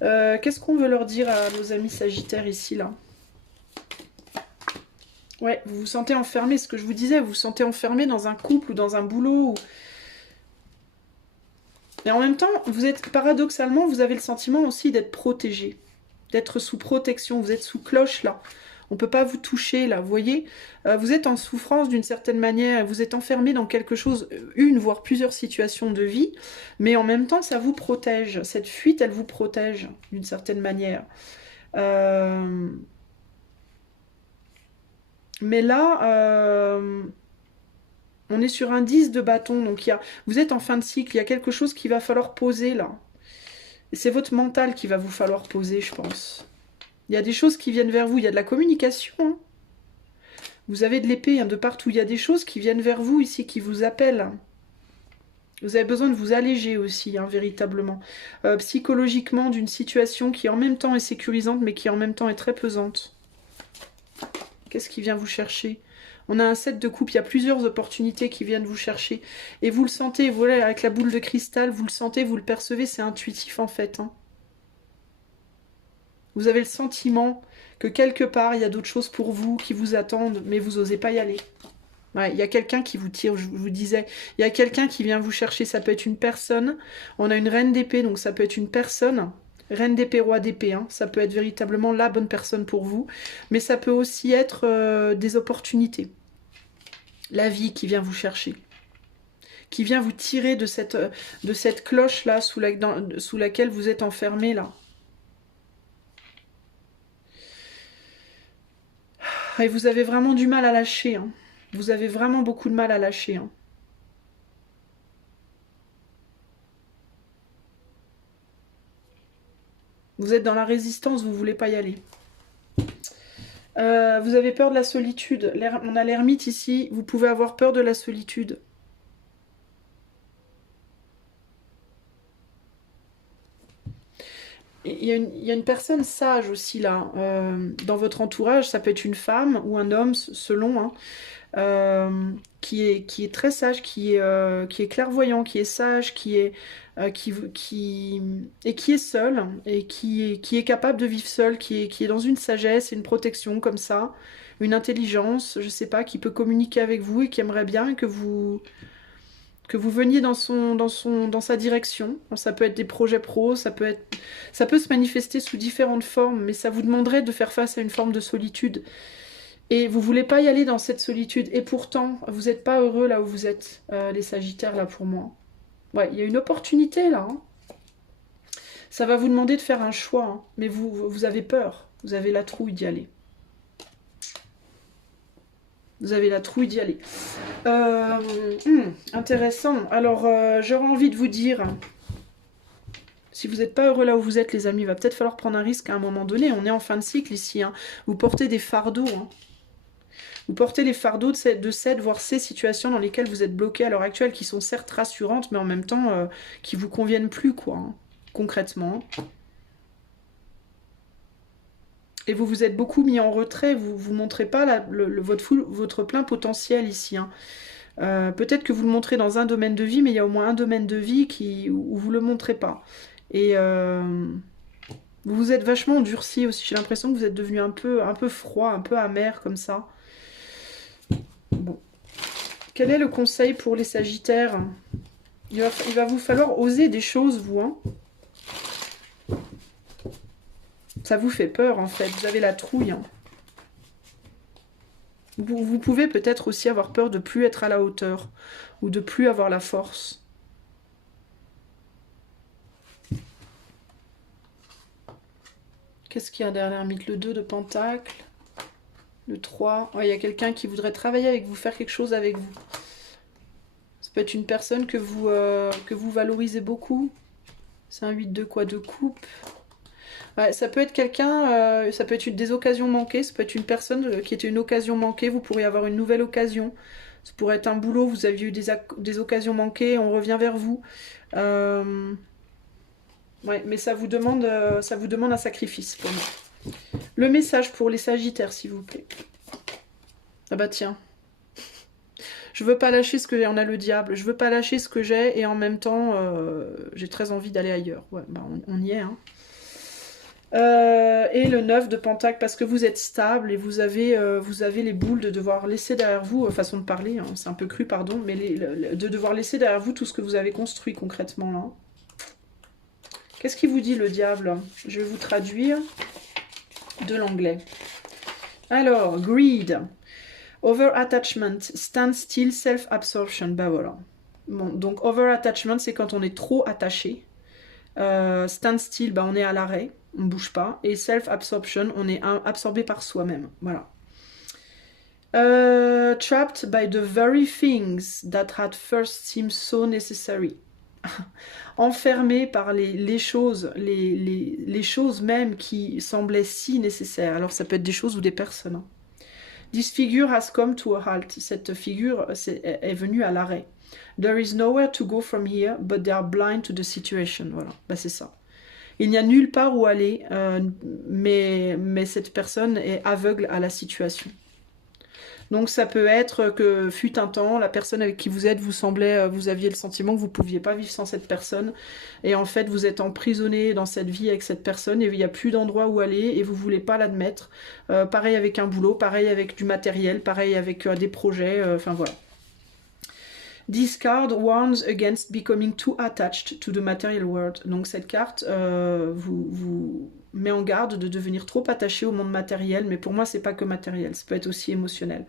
Qu'est-ce qu'on veut leur dire à nos amis Sagittaires ici là ? Ouais, vous vous sentez enfermé, ce que je vous disais, vous vous sentez enfermé dans un couple ou dans un boulot. Et en même temps, paradoxalement, vous avez le sentiment aussi d'être protégé, d'être sous protection, vous êtes sous cloche là. On ne peut pas vous toucher là, vous voyez. Vous êtes en souffrance d'une certaine manière, vous êtes enfermé dans quelque chose, une voire plusieurs situations de vie, mais en même temps, ça vous protège. Cette fuite, elle vous protège d'une certaine manière. Mais là, on est sur un 10 de bâton, donc vous êtes en fin de cycle, il y a quelque chose qu'il va falloir poser là. C'est votre mental qu'il va vous falloir poser, je pense. Il y a des choses qui viennent vers vous, il y a de la communication. Hein. Vous avez de l'épée hein, de partout, il y a des choses qui viennent vers vous ici, qui vous appellent. Vous avez besoin de vous alléger aussi, hein, véritablement. Psychologiquement, d'une situation qui en même temps est sécurisante, mais qui en même temps est très pesante. Qu'est-ce qui vient vous chercher ? On a un 7 de coupe, il y a plusieurs opportunités qui viennent vous chercher. Et vous le sentez, voilà, avec la boule de cristal, vous le sentez, vous le percevez, c'est intuitif en fait. Hein. Vous avez le sentiment que quelque part, il y a d'autres choses pour vous qui vous attendent, mais vous n'osez pas y aller. Ouais, il y a quelqu'un qui vous tire, je vous disais. Il y a quelqu'un qui vient vous chercher, ça peut être une personne. On a une reine d'épée, donc ça peut être une personne. Reine d'épée, roi d'épée, hein. Ça peut être véritablement la bonne personne pour vous. Mais ça peut aussi être des opportunités. La vie qui vient vous chercher. Qui vient vous tirer de cette cloche-là sous laquelle vous êtes enfermé, là. Et vous avez vraiment du mal à lâcher. Hein. Vous avez vraiment beaucoup de mal à lâcher. Hein. Vous êtes dans la résistance, vous ne voulez pas y aller. Vous avez peur de la solitude. On a l'ermite ici. Vous pouvez avoir peur de la solitude. Il y a une personne sage aussi là. Dans votre entourage, ça peut être une femme ou un homme, selon. Hein, qui est très sage, qui est clairvoyant, qui est sage, qui est seul et qui est capable de vivre seul, qui est dans une sagesse et une protection comme ça, une intelligence, je sais pas, qui peut communiquer avec vous et qui aimerait bien que vous veniez dans sa direction. Ça peut être des projets pro, ça peut se manifester sous différentes formes, mais ça vous demanderait de faire face à une forme de solitude. Et vous voulez pas y aller dans cette solitude. Et pourtant, vous n'êtes pas heureux là où vous êtes, les Sagittaires, là, pour moi. Ouais, il y a une opportunité, là. Hein. Ça va vous demander de faire un choix. Hein. Mais vous avez peur. Vous avez la trouille d'y aller. Vous avez la trouille d'y aller. Intéressant. Alors, j'aurais envie de vous dire... Si vous n'êtes pas heureux là où vous êtes, les amis, il va peut-être falloir prendre un risque à un moment donné. On est en fin de cycle ici. Hein. Vous portez des fardeaux. Hein. Vous portez les fardeaux de cette, voire ces situations dans lesquelles vous êtes bloqué à l'heure actuelle, qui sont certes rassurantes, mais en même temps qui vous conviennent plus, quoi, hein, concrètement. Et vous vous êtes beaucoup mis en retrait, vous ne montrez pas votre plein potentiel ici, hein. Peut-être que vous le montrez dans un domaine de vie, mais il y a au moins un domaine de vie où vous ne le montrez pas. Et vous vous êtes vachement endurci aussi. J'ai l'impression que vous êtes devenu un peu froid, un peu amer comme ça. Bon. Quel est le conseil pour les Sagittaires? Il va vous falloir oser des choses, vous, hein. Ça vous fait peur, en fait. Vous avez la trouille, hein. Vous pouvez peut-être aussi avoir peur de plus être à la hauteur ou de plus avoir la force. Qu'est-ce qu'il y a derrière l'ermite? Le 2 de Pentacle, le 3. Ouais, il y a quelqu'un qui voudrait travailler avec vous, faire quelque chose avec vous. Ça peut être une personne que vous valorisez beaucoup. C'est un 8 de quoi? De coupe. Ouais, ça peut être quelqu'un, ça peut être des occasions manquées, ça peut être une personne qui était une occasion manquée, vous pourriez avoir une nouvelle occasion. Ça pourrait être un boulot, vous aviez eu des occasions manquées, on revient vers vous. Ouais, mais ça vous demande un sacrifice pour moi. Le message pour les Sagittaires, s'il vous plaît. Ah bah tiens. Je veux pas lâcher ce que j'ai, on a le diable. Je veux pas lâcher ce que j'ai et en même temps, j'ai très envie d'aller ailleurs. Ouais, bah on y est, hein. Et le 9 de Pentacle, parce que vous êtes stable et vous avez les boules de devoir laisser derrière vous, façon de parler, hein, c'est un peu cru, pardon, mais de devoir laisser derrière vous tout ce que vous avez construit concrètement, là. Qu'est-ce qu'il vous dit, le diable? Je vais vous traduire de l'anglais. Alors, greed, over-attachment, stand-still, self-absorption, bah voilà. Bon, donc over-attachment, c'est quand on est trop attaché. Stand-still, bah on est à l'arrêt. On ne bouge pas. Et self-absorption, on est absorbé par soi-même. Voilà. Trapped by the very things that had first seemed so necessary. Enfermé par les choses, les choses même qui semblaient si nécessaires. Alors ça peut être des choses ou des personnes, hein. This figure has come to a halt. Cette figure est venue à l'arrêt. There is nowhere to go from here, but they are blind to the situation. Voilà, bah, c'est ça. Il n'y a nulle part où aller, mais cette personne est aveugle à la situation. Donc ça peut être que, fut un temps, la personne avec qui vous êtes, vous aviez le sentiment que vous ne pouviez pas vivre sans cette personne. Et en fait, vous êtes emprisonné dans cette vie avec cette personne et il n'y a plus d'endroit où aller et vous ne voulez pas l'admettre. Pareil avec un boulot, pareil avec du matériel, pareil avec des projets, enfin voilà. This card warns against becoming too attached to the material world. Donc cette carte vous met en garde de devenir trop attaché au monde matériel, mais pour moi c'est pas que matériel, ça peut être aussi émotionnel.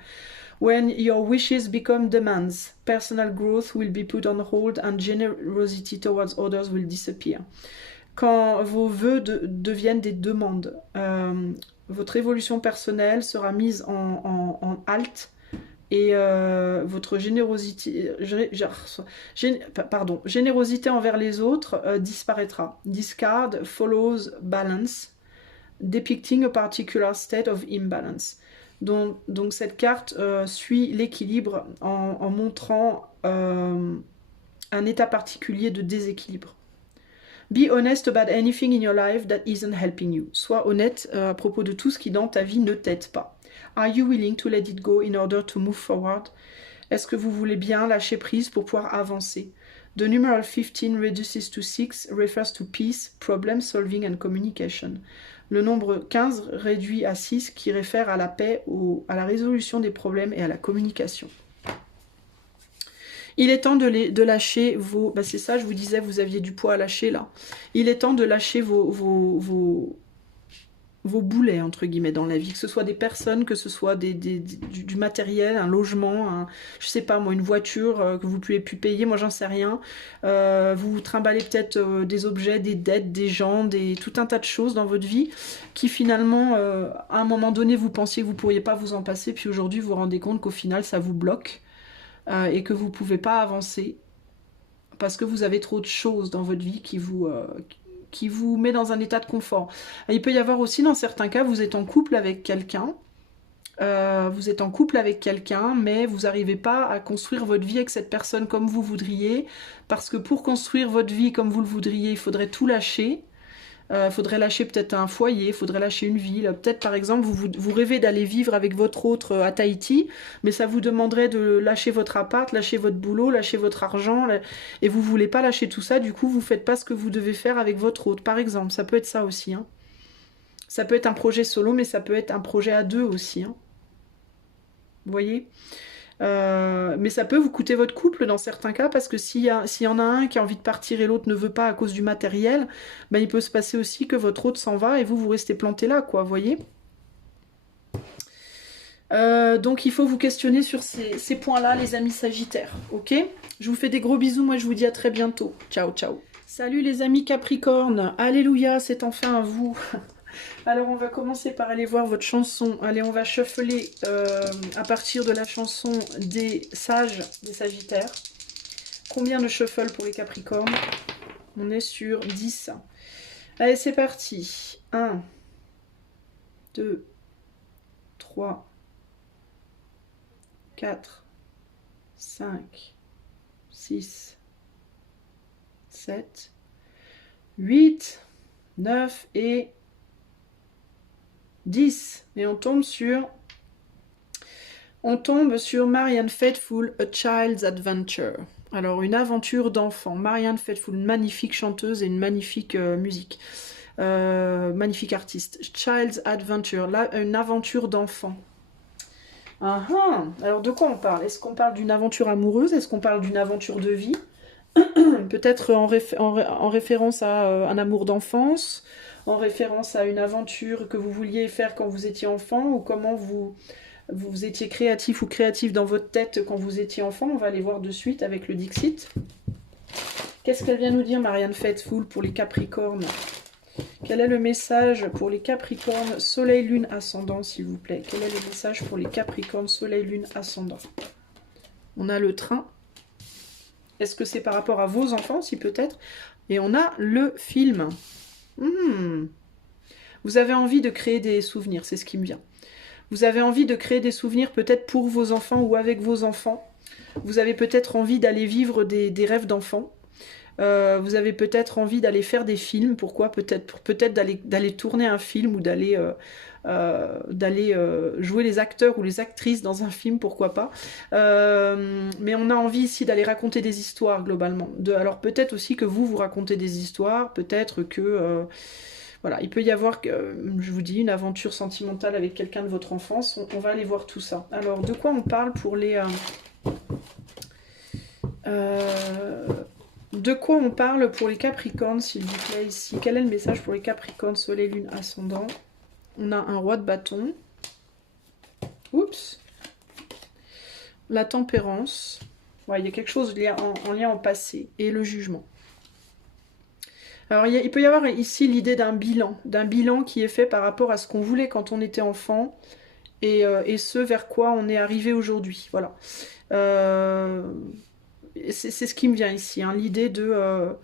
When your wishes become demands, personal growth will be put on hold and generosity towards others will disappear. Quand vos vœux deviennent des demandes, votre évolution personnelle sera mise en halte. Et votre générosité envers les autres disparaîtra. This card follows balance, depicting a particular state of imbalance. Donc cette carte suit l'équilibre en montrant un état particulier de déséquilibre. Be honest about anything in your life that isn't helping you. Sois honnête à propos de tout ce qui dans ta vie ne t'aide pas. Are you willing to let it go in order to move forward? Est-ce que vous voulez bien lâcher prise pour pouvoir avancer? The numeral 15 reduces to 6 refers to peace, problem solving and communication. Le nombre 15 réduit à 6 qui réfère à la paix, à la résolution des problèmes et à la communication. Il est temps de lâcher vos... Bah c'est ça, je vous disais, vous aviez du poids à lâcher là. Il est temps de lâcher vos boulets, entre guillemets, dans la vie. Que ce soit des personnes, que ce soit du matériel, un logement, je sais pas moi, une voiture que vous ne pouvez plus payer, moi j'en sais rien. Vous trimballez peut-être des objets, des dettes, des gens, tout un tas de choses dans votre vie qui finalement, à un moment donné, vous pensiez que vous ne pourriez pas vous en passer, puis aujourd'hui vous vous rendez compte qu'au final ça vous bloque. Et que vous ne pouvez pas avancer parce que vous avez trop de choses dans votre vie qui vous met dans un état de confort. Et il peut y avoir aussi dans certains cas, vous êtes en couple avec quelqu'un Vous êtes en couple avec quelqu'un, mais vous n'arrivez pas à construire votre vie avec cette personne comme vous voudriez, parce que pour construire votre vie comme vous le voudriez, il faudrait tout lâcher. Il faudrait lâcher peut-être un foyer, il faudrait lâcher une ville. Peut-être par exemple, vous rêvez d'aller vivre avec votre autre à Tahiti, mais ça vous demanderait de lâcher votre appart, lâcher votre boulot, lâcher votre argent, et vous voulez pas lâcher tout ça, du coup vous faites pas ce que vous devez faire avec votre autre, par exemple. Ça peut être ça aussi. Hein. Ça peut être un projet solo, mais ça peut être un projet à deux aussi. Hein. Vous voyez mais ça peut vous coûter votre couple dans certains cas, parce que s'il y en a un qui a envie de partir et l'autre ne veut pas à cause du matériel, ben il peut se passer aussi que votre autre s'en va et vous restez planté là, quoi, vous voyez. Donc il faut vous questionner sur ces points-là, les amis Sagittaires, ok? Je vous fais des gros bisous, moi je vous dis à très bientôt. Ciao, ciao. Salut les amis Capricorne, alléluia, c'est enfin à vous. Alors on va commencer par aller voir votre chanson. Allez, on va shuffler à partir de la chanson des sages, des Sagittaires. Combien de shuffle pour les Capricornes? On est sur 10. Allez, c'est parti. 1, 2, 3, 4, 5, 6, 7, 8, 9 et 10. Et on tombe sur Marianne Faithfull, A Child's Adventure. Alors, une aventure d'enfant. Marianne Faithfull, une magnifique chanteuse et une magnifique musique. Magnifique artiste. Child's Adventure, là, une aventure d'enfant. Alors, de quoi on parle? Est-ce qu'on parle d'une aventure amoureuse? Est-ce qu'on parle d'une aventure de vie? Peut-être en référence à un amour d'enfance, en référence à une aventure que vous vouliez faire quand vous étiez enfant, ou comment vous étiez créatif ou créative dans votre tête quand vous étiez enfant. On va aller voir de suite avec le Dixit. Qu'est-ce qu'elle vient nous dire, Marianne Faithfull, pour les Capricornes? Quel est le message pour les Capricornes, Soleil, Lune, Ascendant, s'il vous plaît? Quel est le message pour les Capricornes, Soleil, Lune, Ascendant? On a le train. Est-ce que c'est par rapport à vos enfants, si peut-être? Et on a le film. Vous avez envie de créer des souvenirs, c'est ce qui me vient. Vous avez envie de créer des souvenirs peut-être pour vos enfants ou avec vos enfants. Vous avez peut-être envie d'aller vivre des rêves d'enfants. Vous avez peut-être envie d'aller faire des films. Pourquoi? Peut-être d'aller tourner un film ou d'aller jouer les acteurs ou les actrices dans un film, pourquoi pas. Mais on a envie ici d'aller raconter des histoires globalement. Alors peut-être aussi que vous racontez des histoires, peut-être que... voilà, il peut y avoir, je vous dis, une aventure sentimentale avec quelqu'un de votre enfance. On va aller voir tout ça. Alors, de quoi on parle pour les... de quoi on parle pour les Capricornes, s'il vous plaît, ici? Quel est le message pour les Capricornes, Soleil, Lune, Ascendant? On a un roi de bâton. Oups. La tempérance. Ouais, il y a quelque chose en lien au passé. Et le jugement. Alors, il peut y avoir ici l'idée d'un bilan qui est fait par rapport à ce qu'on voulait quand on était enfant et ce vers quoi on est arrivé aujourd'hui. Voilà. C'est ce qui me vient ici, hein, l'idée de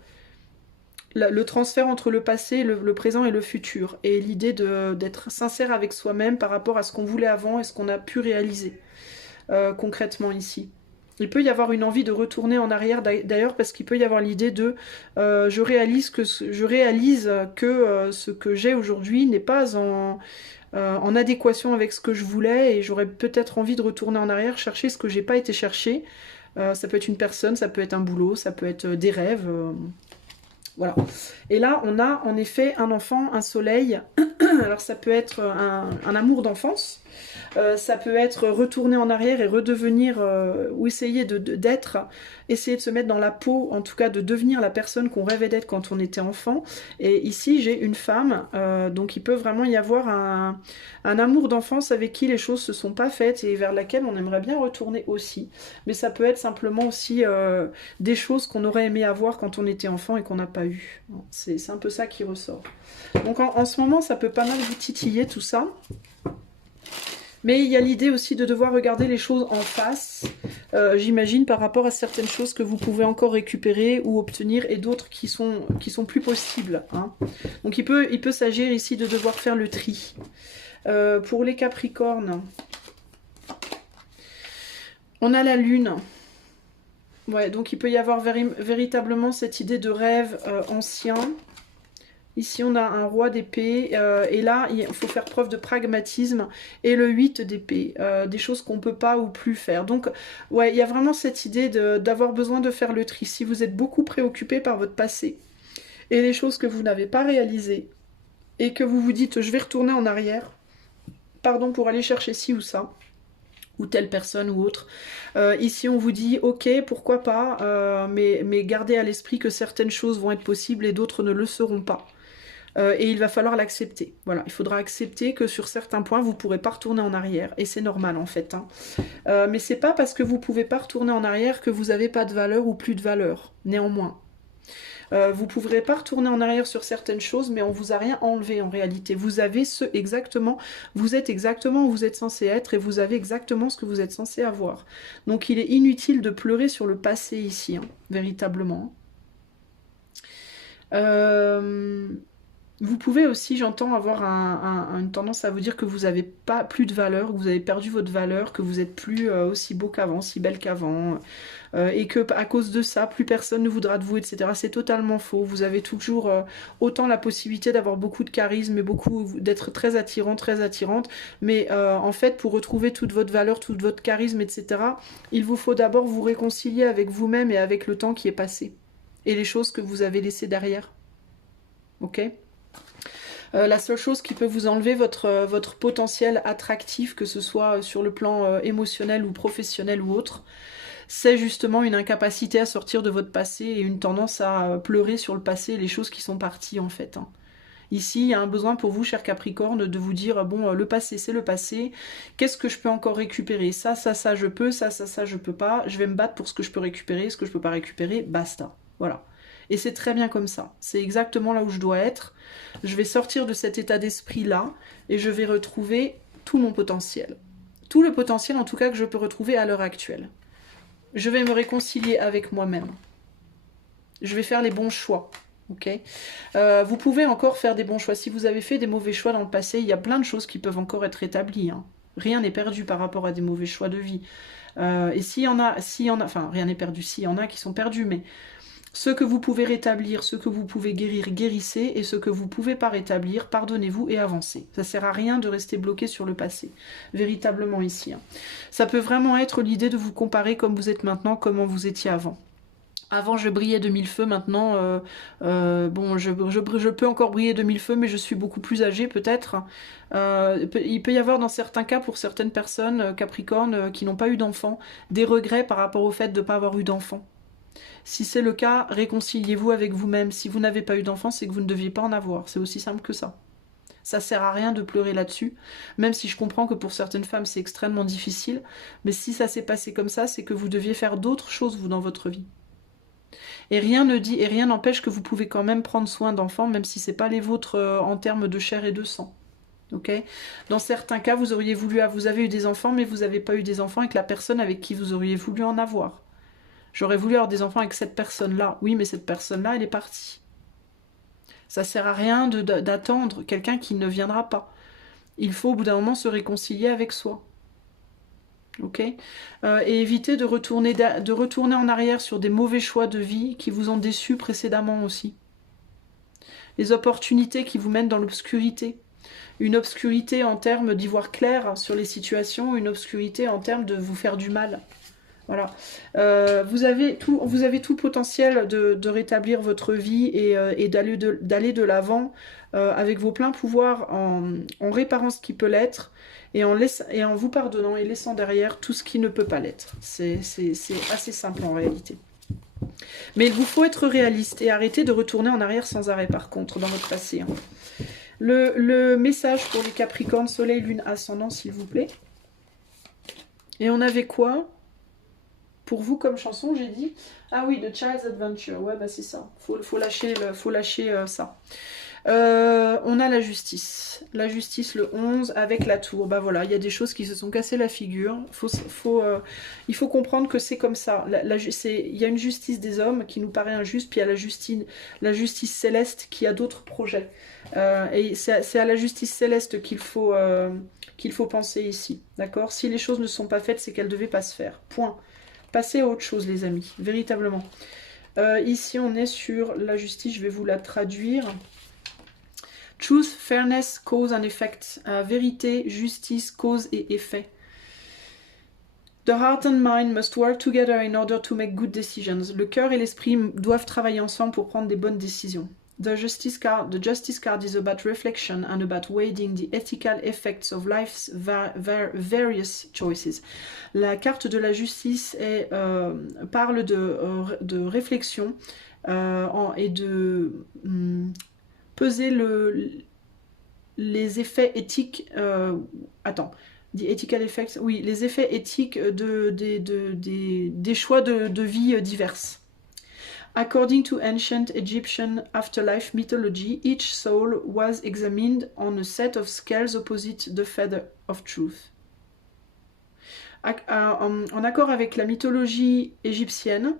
le transfert entre le passé, le présent et le futur, et l'idée d'être sincère avec soi-même par rapport à ce qu'on voulait avant et ce qu'on a pu réaliser concrètement ici. Il peut y avoir une envie de retourner en arrière d'ailleurs, parce qu'il peut y avoir l'idée de je réalise que ce que j'ai aujourd'hui n'est pas en adéquation avec ce que je voulais, et j'aurais peut-être envie de retourner en arrière, chercher ce que j'ai pas été chercher. Ça peut être une personne, ça peut être un boulot, ça peut être des rêves. Voilà. Et là, on a en effet un enfant, un soleil. Alors ça peut être un amour d'enfance. Ça peut être retourner en arrière et redevenir, ou essayer essayer de se mettre dans la peau, en tout cas de devenir la personne qu'on rêvait d'être quand on était enfant. Et ici, j'ai une femme, donc il peut vraiment y avoir un amour d'enfance avec qui les choses se sont pas faites et vers laquelle on aimerait bien retourner aussi. Mais ça peut être simplement aussi des choses qu'on aurait aimé avoir quand on était enfant et qu'on n'a pas eu. C'est un peu ça qui ressort. Donc en ce moment, ça peut pas mal vous titiller tout ça. Mais il y a l'idée aussi de devoir regarder les choses en face, j'imagine, par rapport à certaines choses que vous pouvez encore récupérer ou obtenir, et d'autres qui sont plus possibles. Hein. Donc il peut s'agir ici de devoir faire le tri. Pour les Capricornes, On a la lune. Ouais, donc il peut y avoir véritablement cette idée de rêve ancien. Ici, on a un roi d'épée. Et là, il faut faire preuve de pragmatisme. Et le 8 d'épée. Des choses qu'on ne peut pas ou plus faire. Donc, ouais, il y a vraiment cette idée d'avoir besoin de faire le tri. Si vous êtes beaucoup préoccupé par votre passé et les choses que vous n'avez pas réalisées, et que vous vous dites, je vais retourner en arrière, pardon, pour aller chercher ci ou ça, ou telle personne ou autre. Ici, on vous dit, ok, pourquoi pas, mais gardez à l'esprit que certaines choses vont être possibles et d'autres ne le seront pas. Et il va falloir l'accepter. Voilà, il faudra accepter que sur certains points, vous ne pourrez pas retourner en arrière. Et c'est normal, en fait. Hein. Mais c'est pas parce que vous ne pouvez pas retourner en arrière que vous n'avez pas de valeur ou plus de valeur, néanmoins. Vous ne pourrez pas retourner en arrière sur certaines choses, mais on vous a rien enlevé en réalité. Vous avez exactement, vous êtes exactement où vous êtes censé être et vous avez exactement ce que vous êtes censé avoir. Donc il est inutile de pleurer sur le passé ici, hein, véritablement. Vous pouvez aussi, j'entends, avoir une tendance à vous dire que vous n'avez pas plus de valeur, que vous avez perdu votre valeur, que vous n'êtes plus aussi beau qu'avant, si belle qu'avant, et que à cause de ça, plus personne ne voudra de vous, etc. C'est totalement faux. Vous avez toujours autant la possibilité d'avoir beaucoup de charisme et d'être très attirant, très attirante, mais en fait, pour retrouver toute votre valeur, tout votre charisme, etc., il vous faut d'abord vous réconcilier avec vous-même et avec le temps qui est passé, et les choses que vous avez laissées derrière. Ok ? La seule chose qui peut vous enlever votre potentiel attractif, que ce soit sur le plan émotionnel ou professionnel ou autre, c'est justement une incapacité à sortir de votre passé et une tendance à pleurer sur le passé et les choses qui sont parties en fait. Hein. Ici, il y a un besoin pour vous, cher Capricorne, de vous dire, bon, le passé, c'est le passé, qu'est-ce que je peux encore récupérer? Ça, je peux, ça, je peux pas, je vais me battre pour ce que je peux récupérer, ce que je peux pas récupérer, basta. Voilà. Et c'est très bien comme ça. C'est exactement là où je dois être. Je vais sortir de cet état d'esprit-là et je vais retrouver tout mon potentiel. Tout le potentiel, en tout cas, que je peux retrouver à l'heure actuelle. Je vais me réconcilier avec moi-même. Je vais faire les bons choix. Ok. Vous pouvez encore faire des bons choix. Si vous avez fait des mauvais choix dans le passé, il y a plein de choses qui peuvent encore être établies. Hein. Rien n'est perdu par rapport à des mauvais choix de vie. Et s'il y en a, enfin rien n'est perdu, s'il y en a qui sont perdus, mais ce que vous pouvez rétablir, ce que vous pouvez guérir, guérissez, et ce que vous ne pouvez pas rétablir, pardonnez-vous et avancez. Ça ne sert à rien de rester bloqué sur le passé, véritablement ici. Hein. Ça peut vraiment être l'idée de vous comparer comme vous êtes maintenant, comment vous étiez avant. Avant, je brillais de mille feux, maintenant, bon, je peux encore briller de mille feux, mais je suis beaucoup plus âgée peut-être. Il peut y avoir dans certains cas, pour certaines personnes, Capricorne, qui n'ont pas eu d'enfants, des regrets par rapport au fait de ne pas avoir eu d'enfants. Si c'est le cas, réconciliez-vous avec vous-même. Si vous n'avez pas eu d'enfant, c'est que vous ne deviez pas en avoir. C'est aussi simple que ça. Ça sert à rien de pleurer là-dessus, même si je comprends que pour certaines femmes c'est extrêmement difficile. Mais si ça s'est passé comme ça, c'est que vous deviez faire d'autres choses, vous, dans votre vie. Et rien ne dit et rien n'empêche que vous pouvez quand même prendre soin d'enfants, même si c'est pas les vôtres en termes de chair et de sang. Okay. Dans certains cas, vous avez eu des enfants, mais vous n'avez pas eu des enfants avec la personne avec qui vous auriez voulu en avoir. J'aurais voulu avoir des enfants avec cette personne-là. Oui, mais cette personne-là, elle est partie. Ça sert à rien d'attendre quelqu'un qui ne viendra pas. Il faut au bout d'un moment se réconcilier avec soi. Ok. Et éviter de retourner en arrière sur des mauvais choix de vie qui vous ont déçu précédemment aussi. Les opportunités qui vous mènent dans l'obscurité. Une obscurité en termes d'y voir clair sur les situations, une obscurité en termes de vous faire du mal. Voilà. Vous avez tout le potentiel de rétablir votre vie et d'aller de l'avant avec vos pleins pouvoirs en réparant ce qui peut l'être et en vous pardonnant et laissant derrière tout ce qui ne peut pas l'être. C'est assez simple en réalité. Mais il vous faut être réaliste et arrêter de retourner en arrière sans arrêt par contre dans votre passé. Hein. Le message pour les Capricornes, Soleil, Lune, Ascendant, s'il vous plaît. Et on avait quoi ? Pour vous comme chanson, j'ai dit. Ah oui, The Child's Adventure. Ouais, bah c'est ça. Faut lâcher ça. On a la justice. La justice le 11 avec la tour. Bah voilà, il y a des choses qui se sont cassées la figure. Il faut comprendre que c'est comme ça. Il y a une justice des hommes qui nous paraît injuste, puis il y a la justice céleste qui a d'autres projets. Et c'est à la justice céleste qu'il faut qu'il faut penser ici, d'accord? Si les choses ne sont pas faites, c'est qu'elles ne devaient pas se faire, point. Passez à autre chose, les amis, véritablement. Ici, on est sur la justice, je vais vous la traduire. Truth, fairness, cause and effect. Vérité, justice, cause et effet. The heart and mind must work together in order to make good decisions. Le cœur et l'esprit doivent travailler ensemble pour prendre des bonnes décisions. The justice card is about reflection and about weighing the ethical effects of life's various choices. La carte de la justice parle de réflexion et de peser les effets éthiques. The ethical effects, oui, les effets éthiques des choix de vie diverses. According to ancient Egyptian afterlife mythology, each soul was examined on a set of scales opposite the feather of truth. En accord avec la mythologie égyptienne,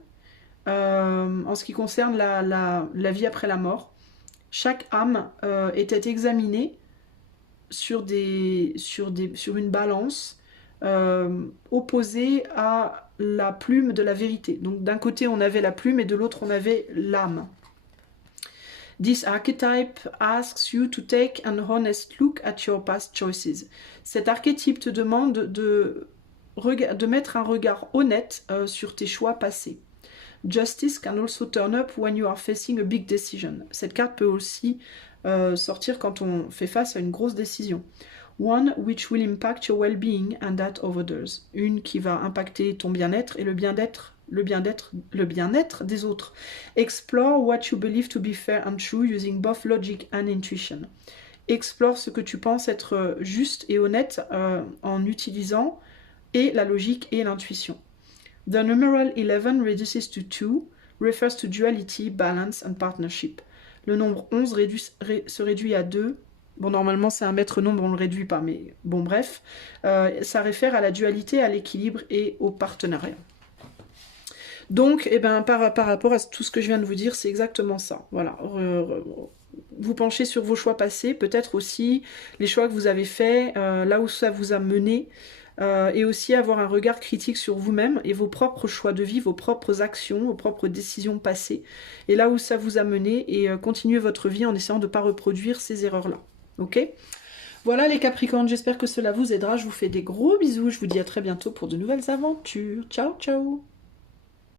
en ce qui concerne la vie après la mort, chaque âme était examinée sur une balance opposée à la plume de la vérité. Donc d'un côté on avait la plume et de l'autre on avait l'âme. This archetype asks you to take an honest look at your past choices. Cet archétype te demande de mettre un regard honnête sur tes choix passés. Justice can also turn up when you are facing a big decision. Cette carte peut aussi sortir quand on fait face à une grosse décision. One which will impact your well-being and that of others. Une qui va impacter ton bien-être et le bien-être des autres. Explore what you believe to be fair and true using both logic and intuition. Explore ce que tu penses être juste et honnête en utilisant et la logique et l'intuition. The numeral 11 reduces to 2 refers to duality, balance and partnership. Le nombre 11 se réduit à 2. Bon, normalement, c'est un maître nombre, on ne le réduit pas, mais bon, bref. Ça réfère à la dualité, à l'équilibre et au partenariat. Donc, eh ben, par rapport à tout ce que je viens de vous dire, c'est exactement ça. Voilà. Vous penchez sur vos choix passés, peut-être aussi les choix que vous avez faits, là où ça vous a mené, et aussi avoir un regard critique sur vous-même et vos propres choix de vie, vos propres actions, vos propres décisions passées, et là où ça vous a mené, et continuer votre vie en essayant de ne pas reproduire ces erreurs-là. Ok ? Voilà les Capricornes, j'espère que cela vous aidera. Je vous fais des gros bisous, je vous dis à très bientôt pour de nouvelles aventures. Ciao, ciao!